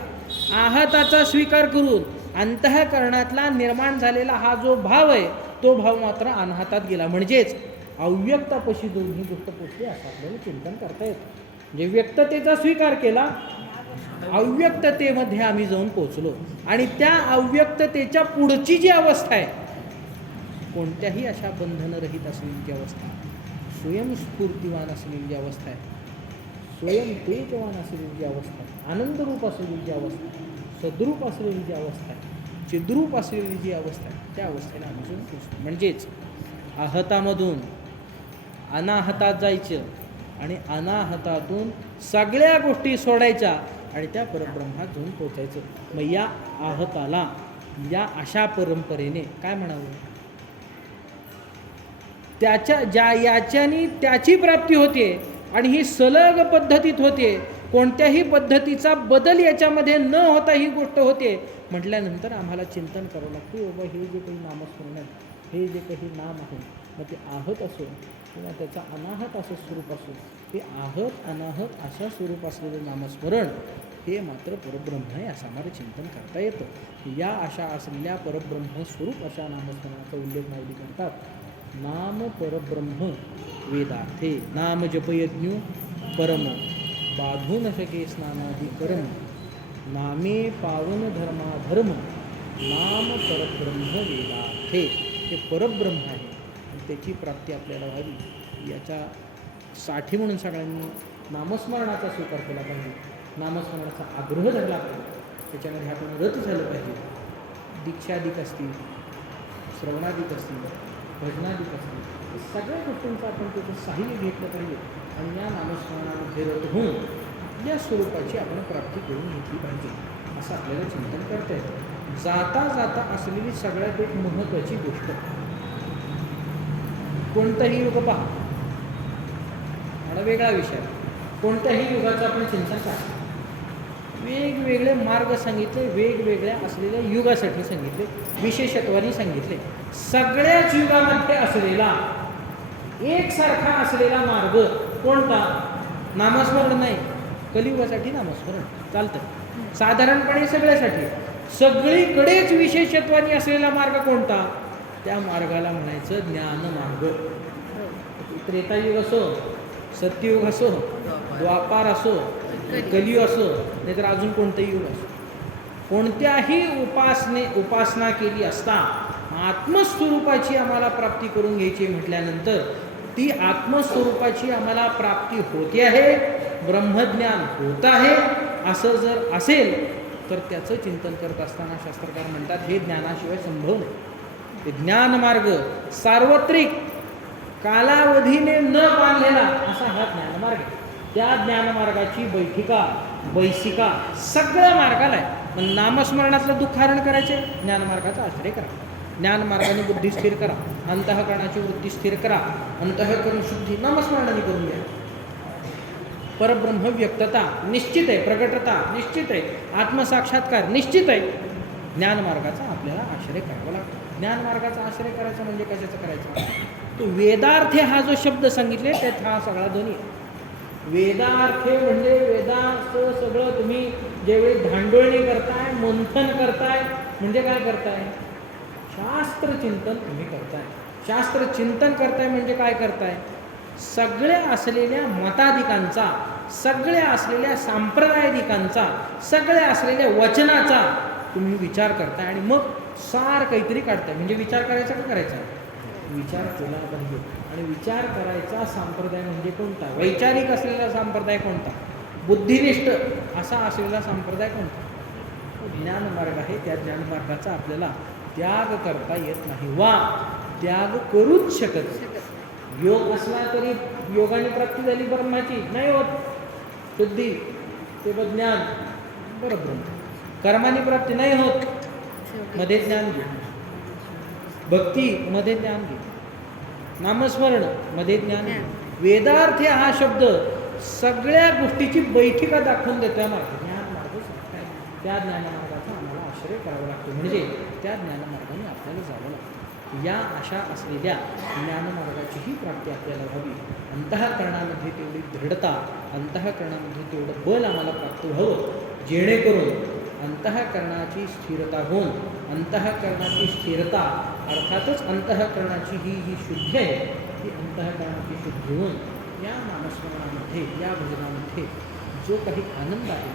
आहताचा स्वीकार करून अंतःकरणातला निर्माण झालेला हा जो भाव आहे तो भाव मात्र अनाहतात गेला. म्हणजेच अव्यक्तापाशी जाऊन ही गोष्ट पोचली असं आपल्याला चिंतन करता येतं. म्हणजे व्यक्ततेचा स्वीकार केला, अव्यक्ततेमध्ये आम्ही जाऊन पोचलो आणि त्या अव्यक्ततेच्या पुढची जी अवस्था आहे, कोणत्याही अशा बंधनरहित असलेली जी अवस्था, स्वयंस्फूर्तिवान असलेली जी अवस्था आहे, स्वयं तेजवान असलेली जी अवस्था आहे, आनंदरूप असलेली जी अवस्था आहे, सद्रूप असलेली जी अवस्था आहे, चिद्रूप असलेली जी अवस्था आहे, त्या अवस्थेला आम्ही जाऊन पोचतो. म्हणजेच आहतामधून अनाहतात जायचं आणि अनाहतातून सगळ्या गोष्टी सोडायच्या आणि त्या परब्रह्मात जाऊन पोचायचं. मग या आहताला, या अशा परंपरेने काय म्हणावं? याच्यानी त्याची प्राप्ती होते आणि ही सलग पद्धतीत होते. कोणत्याही पद्धतीचा बदल याच्यामध्ये न होता ही गोष्ट होते म्हटल्यानंतर आम्हाला चिंतन करावं लागतं. बाबा हे जे काही नामस्मरण आहे, हे जे काही नाम आहे, मग ते आहत असो किंवा त्याचा अनाहत असं स्वरूप असो, ते आहत अनाहत अशा स्वरूप असलेलं नामस्मरण हे मात्र परब्रह्म आहे असं आम्हाला चिंतन करता येतं. या अशा असलेल्या परब्रह्म स्वरूप अशा नामस्मरणाचा उल्लेख माऊली करतात. नाम परब्रह्म वेदार्थे नाम जपयज्ञ परम बाधू न शके स्नानादी कर्म नामे पावन धर्माधर्म नाम परब्रह्म वेदार्थे. हे परब्रह्म आहे आणि त्याची प्राप्ती आपल्याला व्हावी याच्या साठी म्हणून सगळ्यांनी नामस्मरणाचा स्वीकार केला पाहिजे. नामस्मरणाचा आग्रह धरला पाहिजे. त्याच्यामध्ये आपण रत झालं पाहिजे. दीक्षादिक असतील, श्रवणादिक असतील, भजनादिक असतील, सगळ्या गोष्टींचं आपण त्याचं साहित्य घेतलं पाहिजे आणि या नामस्मरणामध्ये रत होऊन या स्वरूपाची आपण प्राप्ती करून घेतली पाहिजे असं आपल्याला चिंतन करता येतं. जाता जाता असलेली सगळ्यात एक महत्त्वाची गोष्ट, कोणताही युग पहा, आणि वेगळा विषय, कोणत्याही युगाचं आपण चिंतन करा. वेगवेगळे मार्ग सांगितले, वेगवेगळ्या असलेल्या युगासाठी सांगितले, विशेषत्वाने सांगितले. सगळ्याच युगामध्ये असलेला एकसारखा असलेला मार्ग कोणता? नामस्मरण नाही. कलियुगासाठी नामस्मरण चालतं साधारणपणे सगळ्यासाठी. सगळीकडेच विशेषत्वाने असलेला मार्ग कोणता? त्या मार्गाला म्हणायचं ज्ञानमार्ग. त्रेतायुग असो, सत्ययुग असो, द्वापार असो, कलियुग असो, नाहीतर अजून कोणतंही युग असो, कोणत्याही उपासना केली असता आत्मस्वरूपाची आम्हाला प्राप्ती करून घ्यायची म्हटल्यानंतर ती आत्मस्वरूपाची आम्हाला प्राप्ती होते आहे, ब्रह्मज्ञान होत आहे असं जर असेल तर त्याचं चिंतन करत असताना शास्त्रकार म्हणतात हे ज्ञानाशिवाय संभव नाही. ते ज्ञानमार्ग सार्वत्रिक कालावधीने न बांधलेला असा हा ज्ञानमार्ग आहे. त्या ज्ञानमार्गाची बैसिका सगळ्या मार्गाला आहे. पण नामस्मरणातलं दुःखारण करायचे, ज्ञानमार्गाचा आश्रय करा. ज्ञानमार्गाने बुद्धी स्थिर करा, अंतःकरणाची वृत्ती स्थिर करा, अंतःकरण शुद्धी नामस्मरणाने करून घ्या. परब्रह्म व्यक्तता निश्चित आहे, प्रगटता निश्चित आहे, आत्मसाक्षात्कार निश्चित आहे. ज्ञानमार्गाचा आपल्याला आश्रय करावा लागतो. ज्ञानमार्गाचा आश्रय करायचा म्हणजे कशाचा करायचा? तो वेदार्थे हा जो शब्द सांगितले त्यात हा सगळा ध्वनी आहे. वेदार्थे म्हणजे वेदार्थ सगळं तुम्ही ज्यावेळी धांडोळणी करताय, मंथन करताय म्हणजे काय करताय? शास्त्रचिंतन तुम्ही करताय. शास्त्रचिंतन करताय म्हणजे काय करताय? सगळ्या असलेल्या मताधिकांचा, सगळ्या असलेल्या सांप्रदायिकांचा, सगळ्या असलेल्या वचनाचा तुम्ही विचार करताय आणि मग सार काहीतरी काढताय. म्हणजे विचार करायचा का करायचा? विचार केला पाहिजे. आणि विचार करायचा संप्रदाय म्हणजे कोणता? वैचारिक असलेला संप्रदाय कोणता? बुद्धिनिष्ठ असा असलेला संप्रदाय कोणता? ज्ञानमार्ग आहे. त्या ज्ञानमार्गाचा आपल्याला त्याग करता येत नाही वा त्याग करूच शकत. योग असला तरी योगाने प्राप्ती झाली ब्रह्माची नाही होत. शुद्धी ते ज्ञान बरोबर. कर्माने प्राप्ती नाही होत, मध्ये ज्ञान घे. भक्ती मध्ये ज्ञान घे. नामस्मरण मध्ये ज्ञान घे. वेदार्थ हा शब्द सगळ्या गोष्टीची बैठिका दाखवून देतो. ज्ञानमार्ग त्या ज्ञानमार्गाचा आम्हाला आश्रय करावा लागतो. म्हणजे त्या ज्ञानमार्गाने आपल्याला जावं लागतं. या अशा असलेल्या ज्ञानमार्गाचीही प्राप्ती आपल्याला व्हावी. अंतःकरणामध्ये तेवढी दृढता, अंतःकरणामध्ये तेवढं बल आम्हाला प्राप्त व्हावं, जेणेकरून अंतःकरणाची स्थिरता होऊन, अंतःकरणाची स्थिरता अर्थातच अंतःकरणाची ही शुद्धी आहे, ती अंतःकरणाची शुद्धी होऊन या नामस्मरणामध्ये, या भजनामध्ये जो काही आनंद आहे,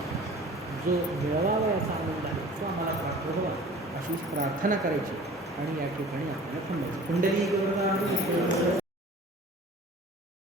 जो मिळवावयाचा आनंद आहे, तो आम्हाला प्राप्त व्हावा अशी प्रार्थना करायची आणि या ठिकाणी आपल्याला थांबायचं. कुंडली